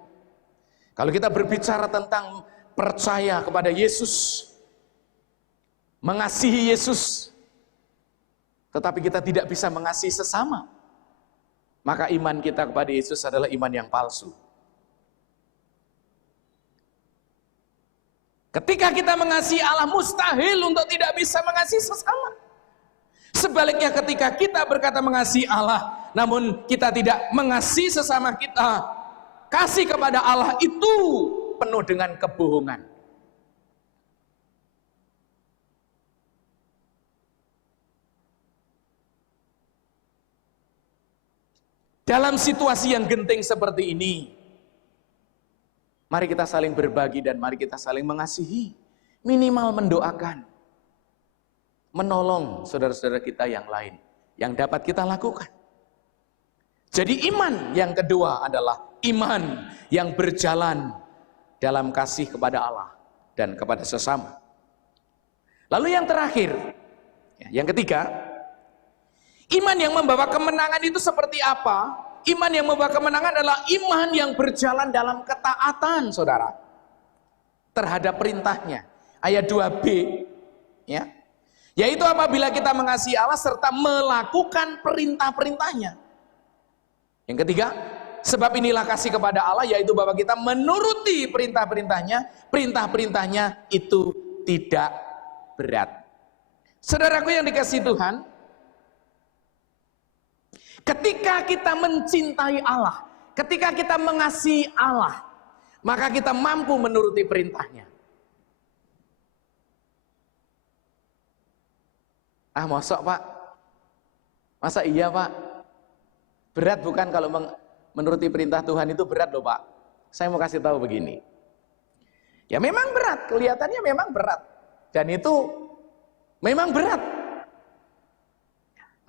Kalau kita berbicara tentang percaya kepada Yesus, mengasihi Yesus, tetapi kita tidak bisa mengasihi sesama, maka iman kita kepada Yesus adalah iman yang palsu. Ketika kita mengasihi Allah, mustahil untuk tidak bisa mengasihi sesama. Sebaliknya ketika kita berkata mengasihi Allah, namun kita tidak mengasihi sesama kita, kasih kepada Allah itu penuh dengan kebohongan. Dalam situasi yang genting seperti ini, mari kita saling berbagi dan mari kita saling mengasihi. Minimal mendoakan, menolong saudara-saudara kita yang lain yang dapat kita lakukan. Jadi iman yang kedua adalah iman yang berjalan dalam kasih kepada Allah. dan kepada sesama. Lalu yang terakhir, yang ketiga, iman yang membawa kemenangan itu seperti apa? Iman yang membawa kemenangan adalah iman yang berjalan dalam ketaatan, saudara, terhadap perintahnya. Ayat 2b, ya, yaitu apabila kita mengasihi Allah serta melakukan perintah-perintahnya. Yang ketiga, sebab inilah kasih kepada Allah, yaitu bahwa kita menuruti perintah-perintahnya. Perintah-perintahnya itu tidak berat. Saudaraku yang dikasihi Tuhan, ketika kita mencintai Allah, ketika kita mengasihi Allah, maka kita mampu menuruti perintahnya. Ah, mosok Pak? Masa iya Pak? Berat bukan kalau menuruti perintah Tuhan itu berat loh Pak. Saya mau kasih tahu begini. Ya memang berat, kelihatannya memang berat. Dan itu memang berat.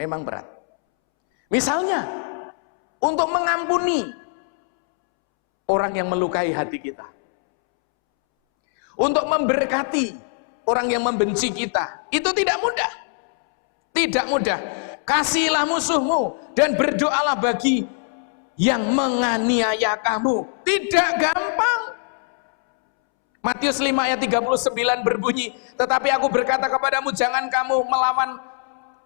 Memang berat. Misalnya, untuk mengampuni orang yang melukai hati kita. Untuk memberkati orang yang membenci kita. Itu tidak mudah. Tidak mudah. Kasihilah musuhmu dan berdoalah bagi yang menganiaya kamu. Tidak gampang. Matius 5 ayat 39 berbunyi, tetapi aku berkata kepadamu, jangan kamu melawan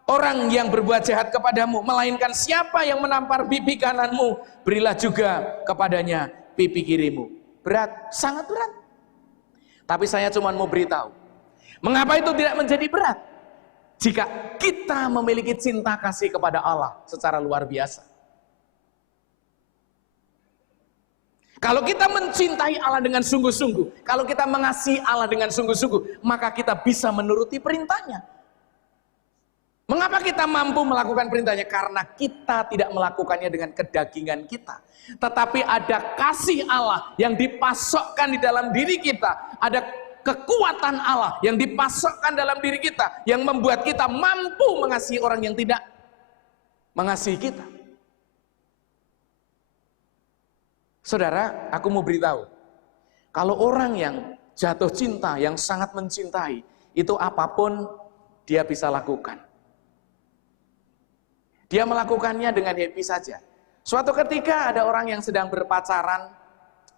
orang yang berbuat jahat kepadamu, melainkan siapa yang menampar pipi kananmu, berilah juga kepadanya pipi kirimu. Berat, sangat berat. Tapi saya cuma mau beritahu, mengapa itu tidak menjadi berat? Jika kita memiliki cinta kasih kepada Allah secara luar biasa. Kalau kita mencintai Allah dengan sungguh-sungguh, kalau kita mengasihi Allah dengan sungguh-sungguh, maka kita bisa menuruti perintahnya. Mengapa kita mampu melakukan perintahnya? Karena kita tidak melakukannya dengan kedagingan kita. Tetapi ada kasih Allah yang dipasokkan di dalam diri kita. Ada kekuatan Allah yang dipasokkan dalam diri kita, yang membuat kita mampu mengasihi orang yang tidak mengasihi kita. Saudara, aku mau beritahu, kalau orang yang jatuh cinta, yang sangat mencintai, itu apapun dia bisa lakukan. Dia melakukannya dengan happy saja. Suatu ketika ada orang yang sedang berpacaran,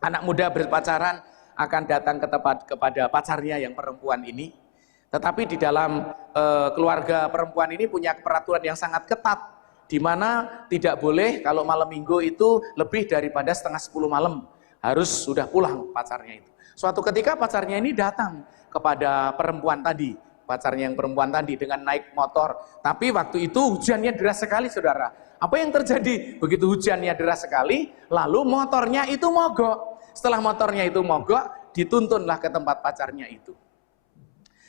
anak muda berpacaran, akan datang ke tempat kepada pacarnya yang perempuan ini. Tetapi di dalam keluarga perempuan ini punya peraturan yang sangat ketat, di mana tidak boleh kalau malam minggu itu lebih daripada 9:30 malam, harus sudah pulang pacarnya itu. Suatu ketika pacarnya ini datang kepada perempuan tadi, pacarnya yang perempuan tadi dengan naik motor. Tapi waktu itu hujannya deras sekali, saudara. Apa yang terjadi? Begitu hujannya deras sekali, lalu motornya itu mogok. Setelah motornya itu mogok, dituntunlah ke tempat pacarnya itu.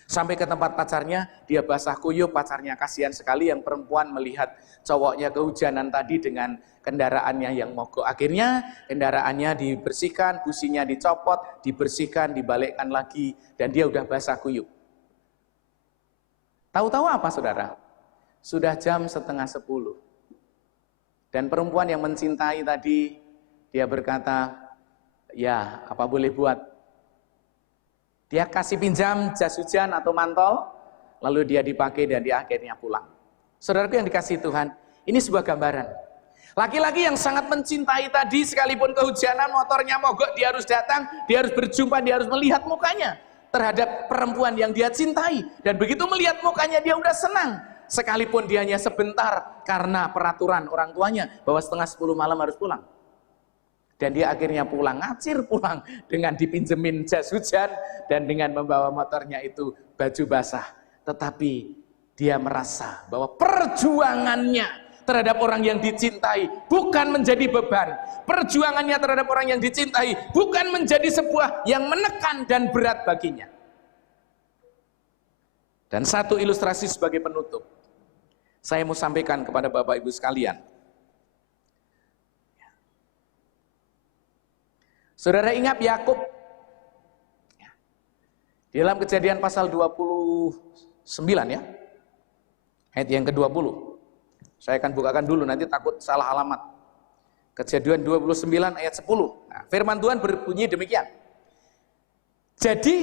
Sampai ke tempat pacarnya, dia basah kuyup, pacarnya kasihan sekali yang perempuan melihat cowoknya kehujanan tadi dengan kendaraannya yang mogok. Akhirnya kendaraannya dibersihkan, businya dicopot, dibersihkan, dibalikkan lagi, dan dia udah basah kuyup. Tahu-tahu apa, saudara? Sudah jam 9:30. Dan perempuan yang mencintai tadi, dia berkata, ya, apa boleh buat? Dia kasih pinjam jas hujan atau mantol, lalu dia dipakai dan dia akhirnya pulang. Saudaraku yang dikasihi Tuhan, ini sebuah gambaran. Laki-laki yang sangat mencintai tadi, sekalipun kehujanan, motornya mogok, dia harus datang, dia harus berjumpa, dia harus melihat mukanya terhadap perempuan yang dia cintai. Dan begitu melihat mukanya, dia udah senang. Sekalipun dia hanya sebentar karena peraturan orang tuanya bahwa 9:30 malam harus pulang. Dan dia akhirnya pulang, ngacir pulang dengan dipinjemin jas hujan dan dengan membawa motornya itu baju basah. Tetapi dia merasa bahwa perjuangannya terhadap orang yang dicintai bukan menjadi beban. Perjuangannya terhadap orang yang dicintai bukan menjadi sebuah yang menekan dan berat baginya. Dan satu ilustrasi sebagai penutup, saya mau sampaikan kepada Bapak Ibu sekalian. Saudara ingat Yakub? Di dalam Kejadian pasal 29 ya, ayat yang ke-20. Saya akan bukakan dulu, nanti takut salah alamat. Kejadian 29 ayat 10. Nah, firman Tuhan berbunyi demikian. Jadi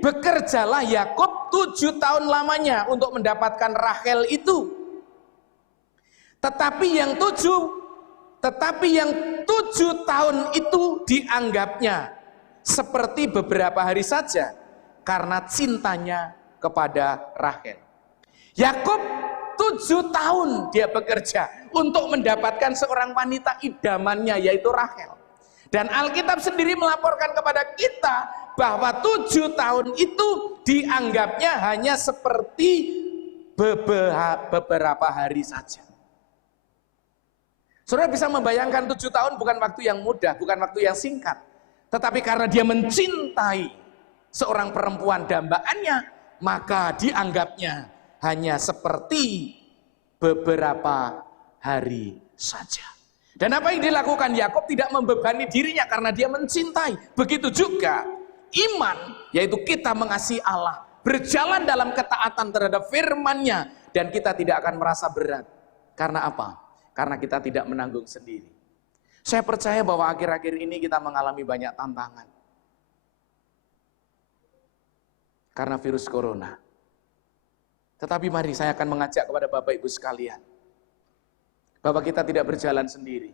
bekerjalah Yakub 7 tahun lamanya untuk mendapatkan Rachel itu. Tetapi yang 7 tahun itu dianggapnya seperti beberapa hari saja karena cintanya kepada Rachel. Yakub 7 tahun dia bekerja untuk mendapatkan seorang wanita idamannya, yaitu Rachel. Dan Alkitab sendiri melaporkan kepada kita bahwa 7 tahun itu dianggapnya hanya seperti beberapa hari saja. Saudara bisa membayangkan 7 tahun bukan waktu yang mudah, bukan waktu yang singkat. Tetapi karena dia mencintai seorang perempuan dambaannya, maka dianggapnya hanya seperti beberapa hari saja. Dan apa yang dilakukan Yakub tidak membebani dirinya karena dia mencintai. Begitu juga iman, yaitu kita mengasihi Allah, berjalan dalam ketaatan terhadap firman-Nya, dan kita tidak akan merasa berat. Karena apa? Karena kita tidak menanggung sendiri. Saya percaya bahwa akhir-akhir ini kita mengalami banyak tantangan. Karena virus corona. Tetapi mari saya akan mengajak kepada Bapak Ibu sekalian, bahwa kita tidak berjalan sendiri.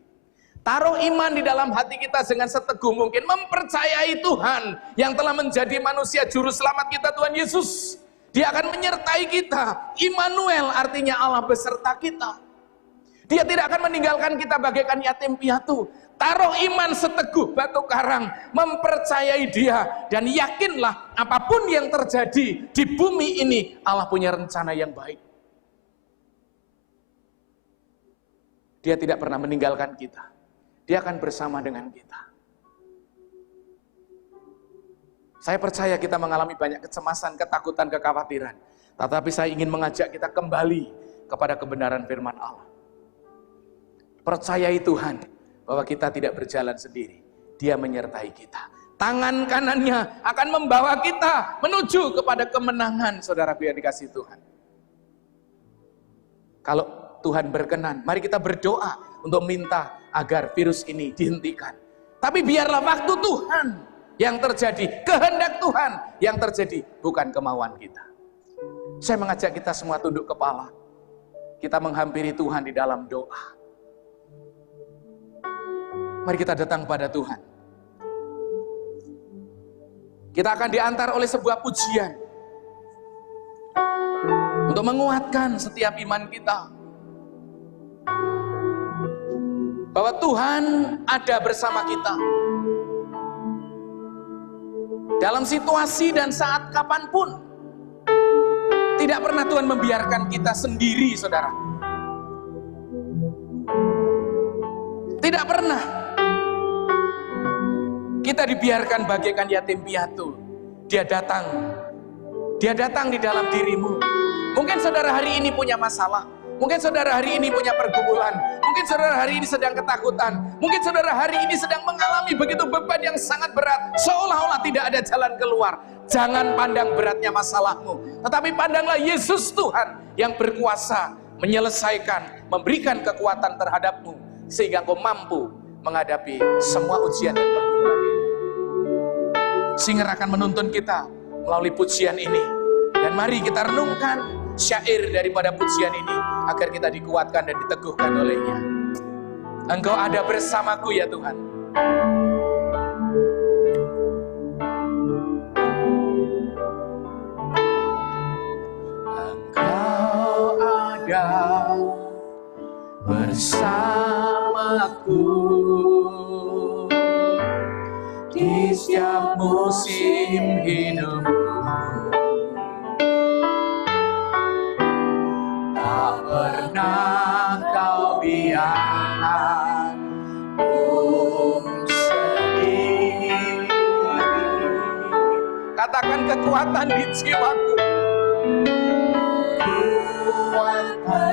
Taruh iman di dalam hati kita dengan seteguh mungkin, mempercayai Tuhan yang telah menjadi manusia juru selamat kita, Tuhan Yesus. Dia akan menyertai kita. Immanuel artinya Allah beserta kita. Dia tidak akan meninggalkan kita bagaikan yatim piatu. Taruh iman seteguh batu karang, mempercayai Dia, dan yakinlah apapun yang terjadi di bumi ini, Allah punya rencana yang baik. Dia tidak pernah meninggalkan kita. Dia akan bersama dengan kita. Saya percaya kita mengalami banyak kecemasan, ketakutan, kekhawatiran. Tetapi saya ingin mengajak kita kembali kepada kebenaran firman Allah. Percayai Tuhan bahwa kita tidak berjalan sendiri. Dia menyertai kita. Tangan kanannya akan membawa kita menuju kepada kemenangan, saudaraku yang dikasihi Tuhan. Kalau Tuhan berkenan, mari kita berdoa untuk minta agar virus ini dihentikan. Tapi biarlah waktu Tuhan yang terjadi, kehendak Tuhan yang terjadi, bukan kemauan kita. Saya mengajak kita semua tunduk kepala. Kita menghampiri Tuhan di dalam doa. Mari kita datang pada Tuhan. Kita akan diantar oleh sebuah pujian untuk menguatkan setiap iman kita, bahwa Tuhan ada bersama kita dalam situasi dan saat kapanpun. Tidak pernah Tuhan membiarkan kita sendiri, saudara. Tidak pernah kita dibiarkan bagaikan yatim piatu. Dia datang di dalam dirimu. Mungkin saudara hari ini punya masalah, mungkin saudara hari ini punya pergumulan, mungkin saudara hari ini sedang ketakutan, mungkin saudara hari ini sedang mengalami begitu beban yang sangat berat, seolah-olah tidak ada jalan keluar. Jangan pandang beratnya masalahmu, tetapi pandanglah Yesus Tuhan yang berkuasa menyelesaikan, memberikan kekuatan terhadapmu, sehingga kau mampu menghadapi semua ujian dan pergumulan ini. Singer akan menuntun kita melalui pujian ini, dan mari kita renungkan syair daripada pujian ini agar kita dikuatkan dan diteguhkan olehnya. Engkau ada bersamaku ya Tuhan. Engkau ada bersamaku di setiap musim hidupku. Tak pernah kau biarkan ku sedih. Katakan kekuatan di jiwaku. Kekuatan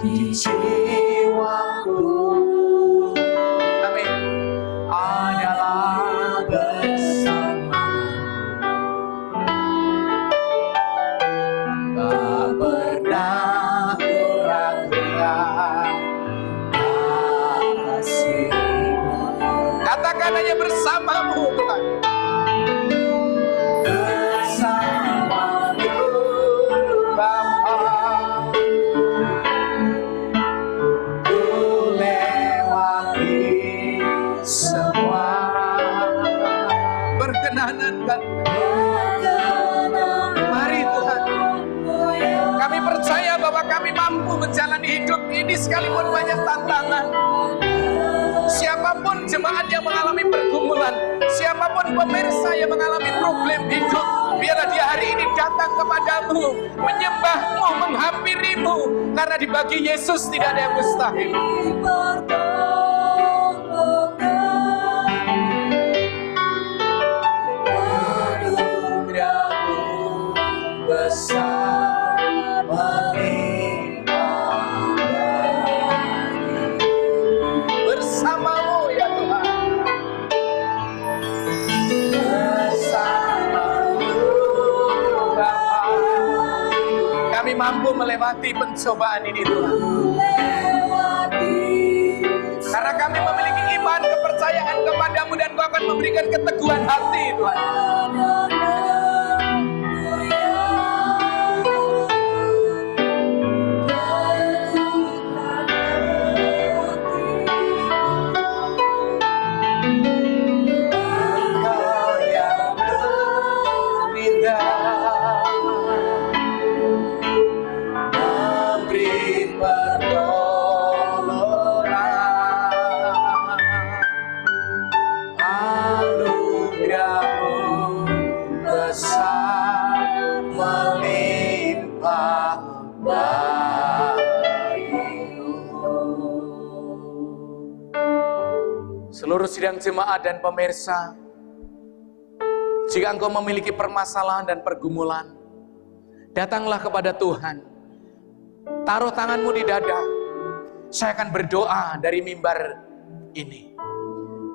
di jiwaku. Adalah bersama, tak pernah ku ragukan kasih-Mu. Katakan hanya bersamamu Tuhan. ini sekalipun banyak tantangan, siapapun jemaat yang mengalami pergumulan, siapapun pemirsa yang mengalami problem hidup, biarlah dia hari ini datang kepadamu, menyembahmu, menghampirimu, karena di bagi Yesus tidak ada yang mustahil. Bersamamu ya Tuhan, bersamamu Bapa, kami mampu melewati pencobaan ini Tuhan, karena kami memiliki iman, kepercayaan kepadamu, dan Kau akan memberikan keteguhan hati Tuhan. Seluruh sidang jemaat dan pemirsa, jika engkau memiliki permasalahan dan pergumulan, datanglah kepada Tuhan. Taruh tanganmu di dada. Saya akan berdoa dari mimbar ini.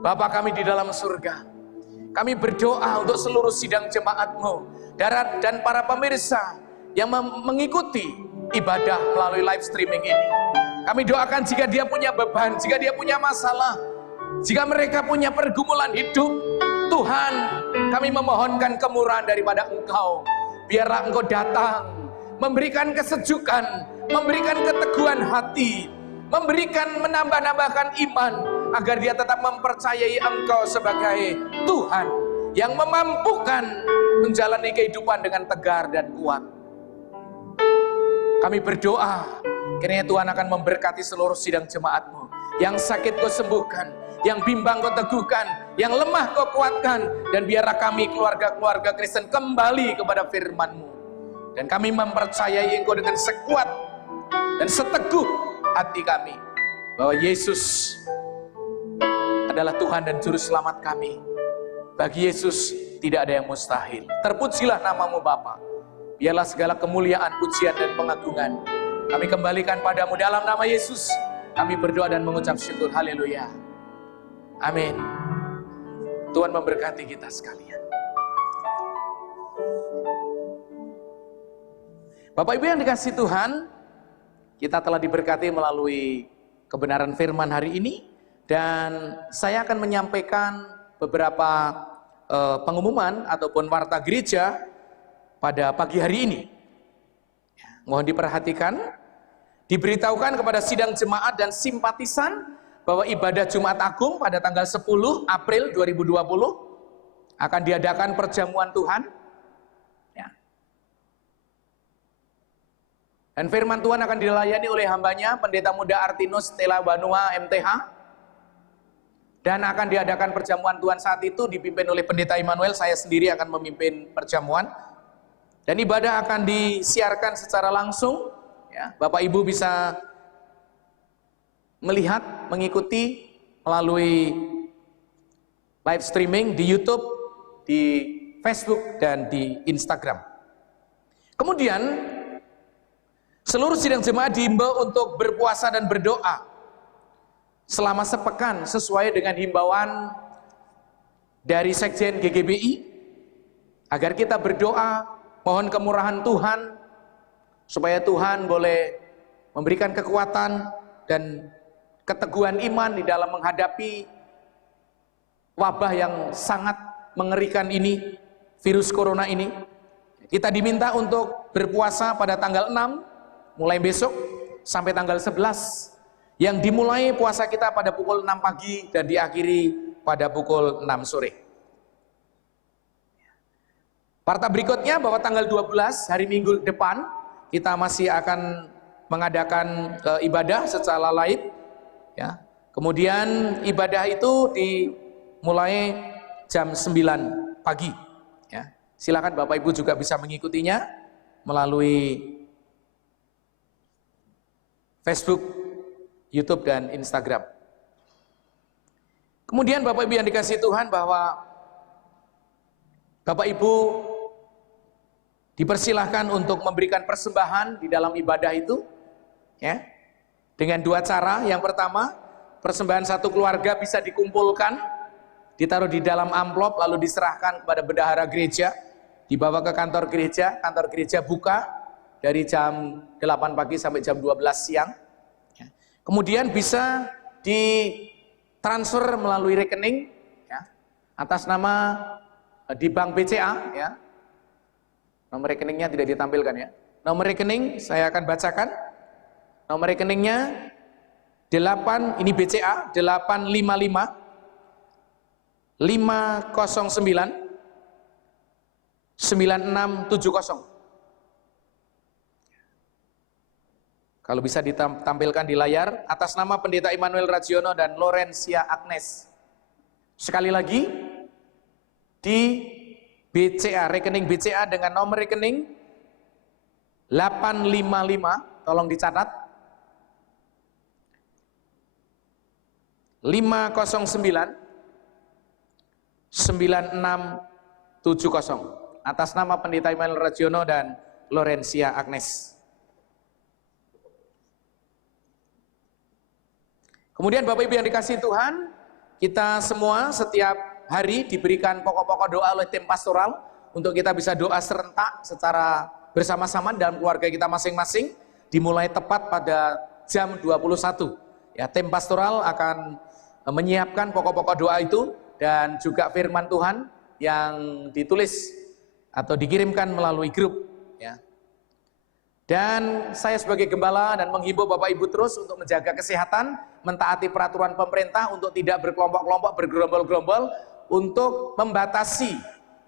Bapa kami di dalam surga, kami berdoa untuk seluruh sidang jemaat-Mu dan para pemirsa yang mengikuti ibadah melalui live streaming ini. Kami doakan jika dia punya beban, jika dia punya masalah, jika mereka punya pergumulan hidup, Tuhan, kami memohonkan kemurahan daripada Engkau. Biarlah Engkau datang, memberikan kesejukan, memberikan keteguhan hati, menambahkan iman, agar dia tetap mempercayai Engkau sebagai Tuhan yang memampukan menjalani kehidupan dengan tegar dan kuat. Kami berdoa, kiranya Tuhan akan memberkati seluruh sidang jemaat-Mu. Yang sakit Kau sembuhkan, yang bimbang Kau teguhkan, yang lemah Kau kuatkan, dan biarlah kami keluarga-keluarga Kristen kembali kepada firman-Mu. Dan kami mempercayai Engkau dengan sekuat dan seteguh hati kami, bahwa Yesus adalah Tuhan dan Juru Selamat kami. Bagi Yesus tidak ada yang mustahil. Terpujilah nama-Mu Bapa. Biarlah segala kemuliaan, pujian, dan pengagungan kami kembalikan padamu dalam nama Yesus. Kami berdoa dan mengucap syukur. Haleluya. Amin. Tuhan memberkati kita sekalian. Bapak Ibu yang dikasihi Tuhan, kita telah diberkati melalui kebenaran firman hari ini, dan saya akan menyampaikan beberapa pengumuman ataupun warta gereja pada pagi hari ini. Mohon diperhatikan. Diberitahukan kepada sidang jemaat dan simpatisan bahwa ibadah Jumat Agung pada tanggal 10 April 2020 akan diadakan perjamuan Tuhan. Ya. Dan firman Tuhan akan dilayani oleh hambanya Pendeta Muda Artinus Stella Banua MTH. Dan akan diadakan perjamuan Tuhan saat itu dipimpin oleh Pendeta Immanuel. Saya sendiri akan memimpin perjamuan. Dan ibadah akan disiarkan secara langsung. Ya, Bapak Ibu bisa melihat, mengikuti melalui live streaming di YouTube, di Facebook, dan di Instagram. Kemudian, seluruh sidang jemaat diimbau untuk berpuasa dan berdoa selama sepekan sesuai dengan himbauan dari Sekjen GGBI, agar kita berdoa, mohon kemurahan Tuhan, supaya Tuhan boleh memberikan kekuatan dan keteguhan iman di dalam menghadapi wabah yang sangat mengerikan ini, virus corona ini. Kita diminta untuk berpuasa pada tanggal 6, mulai besok, sampai tanggal 11, yang dimulai puasa kita pada pukul 6 pagi dan diakhiri pada pukul 6 sore. Warta berikutnya bahwa tanggal 12, hari Minggu depan, kita masih akan mengadakan ibadah secara live, ya. Kemudian ibadah itu dimulai jam 9 pagi, ya. Silakan Bapak Ibu juga bisa mengikutinya melalui Facebook, YouTube, dan Instagram. Kemudian Bapak Ibu yang dikasihi Tuhan, bahwa Bapak Ibu dipersilahkan untuk memberikan persembahan di dalam ibadah itu, ya, dengan dua cara. Yang pertama, persembahan satu keluarga bisa dikumpulkan, ditaruh di dalam amplop, lalu diserahkan kepada bendahara gereja, dibawa ke kantor gereja buka dari jam 8 pagi sampai jam 12 siang. Kemudian bisa ditransfer melalui rekening, ya, atas nama di Bank BCA, ya. Nomor rekeningnya tidak ditampilkan, ya. Nomor rekening saya akan bacakan. Nomor rekeningnya 8, ini BCA 855 509 9670. Kalau bisa ditampilkan di layar, atas nama Pendeta Immanuel Ragiono dan Lorencia Agnes. Sekali lagi, di BCA, rekening BCA dengan nomor rekening 855, tolong dicatat, 509 9670, atas nama Pendeta Immanuel Ragiono dan Lorencia Agnes. Kemudian Bapak Ibu yang dikasihi Tuhan, kita semua setiap hari diberikan pokok-pokok doa oleh tim pastoral untuk kita bisa doa serentak secara bersama-sama dalam keluarga kita masing-masing, dimulai tepat pada jam 21. Ya, tim pastoral akan menyiapkan pokok-pokok doa itu dan juga firman Tuhan yang ditulis atau dikirimkan melalui grup, ya. Dan saya sebagai gembala dan menghimbau Bapak Ibu terus untuk menjaga kesehatan, mentaati peraturan pemerintah untuk tidak berkelompok-kelompok, bergerombol-gerombol, untuk membatasi,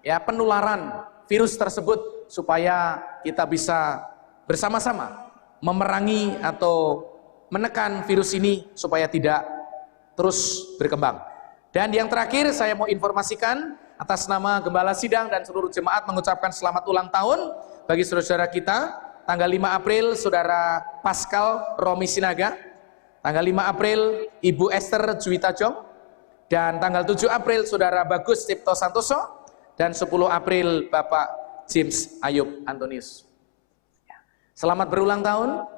ya, penularan virus tersebut supaya kita bisa bersama-sama memerangi atau menekan virus ini supaya tidak terus berkembang. Dan yang terakhir saya mau informasikan atas nama Gembala Sidang dan seluruh jemaat mengucapkan selamat ulang tahun bagi saudara-saudara kita. Tanggal 5 April Saudara Pascal Romi Sinaga, tanggal 5 April Ibu Esther Juwita Jong, dan tanggal 7 April Saudara Bagus Cipto Santoso, dan 10 April Bapak James Ayub Antonius. Selamat berulang tahun,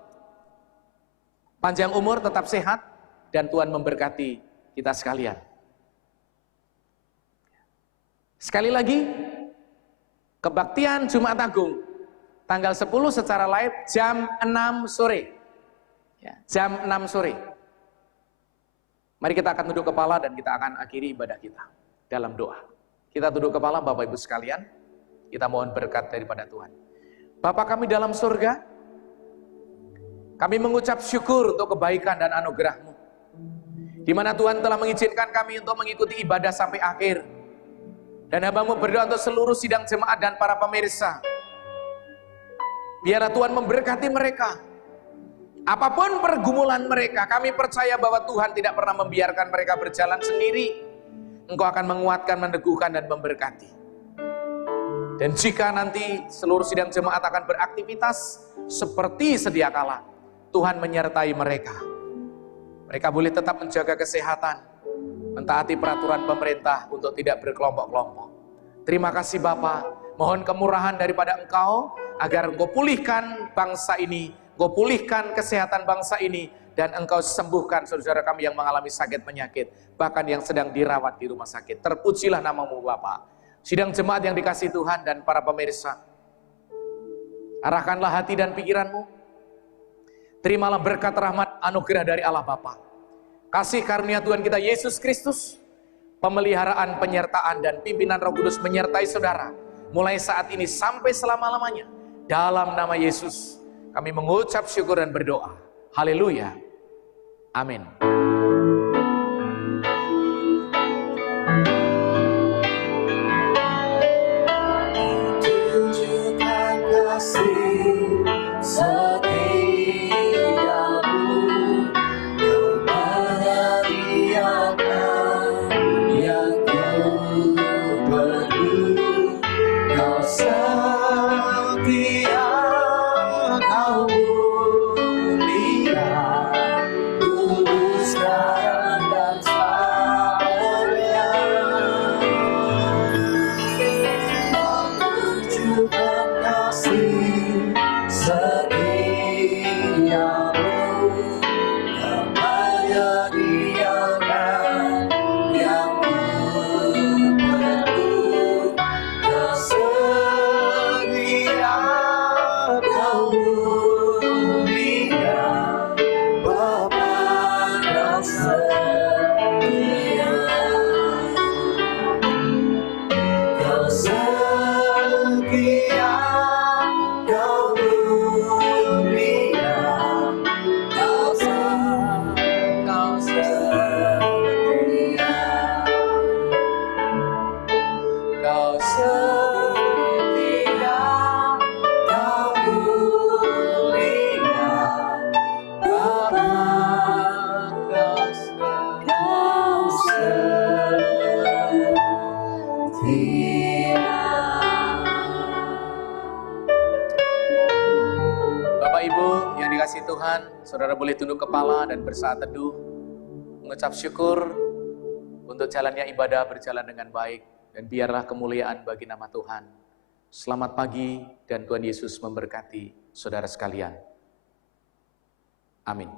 panjang umur, tetap sehat, dan Tuhan memberkati kita sekalian. Sekali lagi, kebaktian Jumat Agung tanggal 10 secara live jam 6 sore. Ya, jam 6 sore. Mari kita akan tunduk kepala dan kita akan akhiri ibadah kita dalam doa. Kita tunduk kepala Bapak Ibu sekalian, kita mohon berkat daripada Tuhan. Bapa kami dalam surga, kami mengucap syukur untuk kebaikan dan anugerah-Mu, di mana Tuhan telah mengizinkan kami untuk mengikuti ibadah sampai akhir. Dan hamba-Mu berdoa untuk seluruh sidang jemaat dan para pemirsa. Biarlah Tuhan memberkati mereka. Apapun pergumulan mereka, kami percaya bahwa Tuhan tidak pernah membiarkan mereka berjalan sendiri. Engkau akan menguatkan, meneguhkan, dan memberkati. Dan jika nanti seluruh sidang jemaat akan beraktivitas seperti sedia kala, Tuhan menyertai mereka. Mereka boleh tetap menjaga kesehatan, mentaati peraturan pemerintah untuk tidak berkelompok-kelompok. Terima kasih Bapa, mohon kemurahan daripada Engkau, agar Engkau pulihkan bangsa ini, Engkau pulihkan kesehatan bangsa ini, dan Engkau sembuhkan saudara kami yang mengalami sakit penyakit, bahkan yang sedang dirawat di rumah sakit. Terpujilah nama-Mu Bapa. Sidang jemaat yang dikasihi Tuhan dan para pemirsa, arahkanlah hati dan pikiran-Mu. Terimalah berkat rahmat anugerah dari Allah Bapa, kasih karunia Tuhan kita Yesus Kristus, pemeliharaan, penyertaan, dan pimpinan Roh Kudus menyertai saudara, mulai saat ini sampai selama-lamanya. Dalam nama Yesus, kami mengucap syukur dan berdoa. Haleluya. Amin. Tunjukkan kasih setia Tuhan, saudara boleh tunduk kepala dan bersaat teduh, mengucap syukur untuk jalannya ibadah berjalan dengan baik, dan biarlah kemuliaan bagi nama Tuhan. Selamat pagi dan Tuhan Yesus memberkati saudara sekalian. Amin.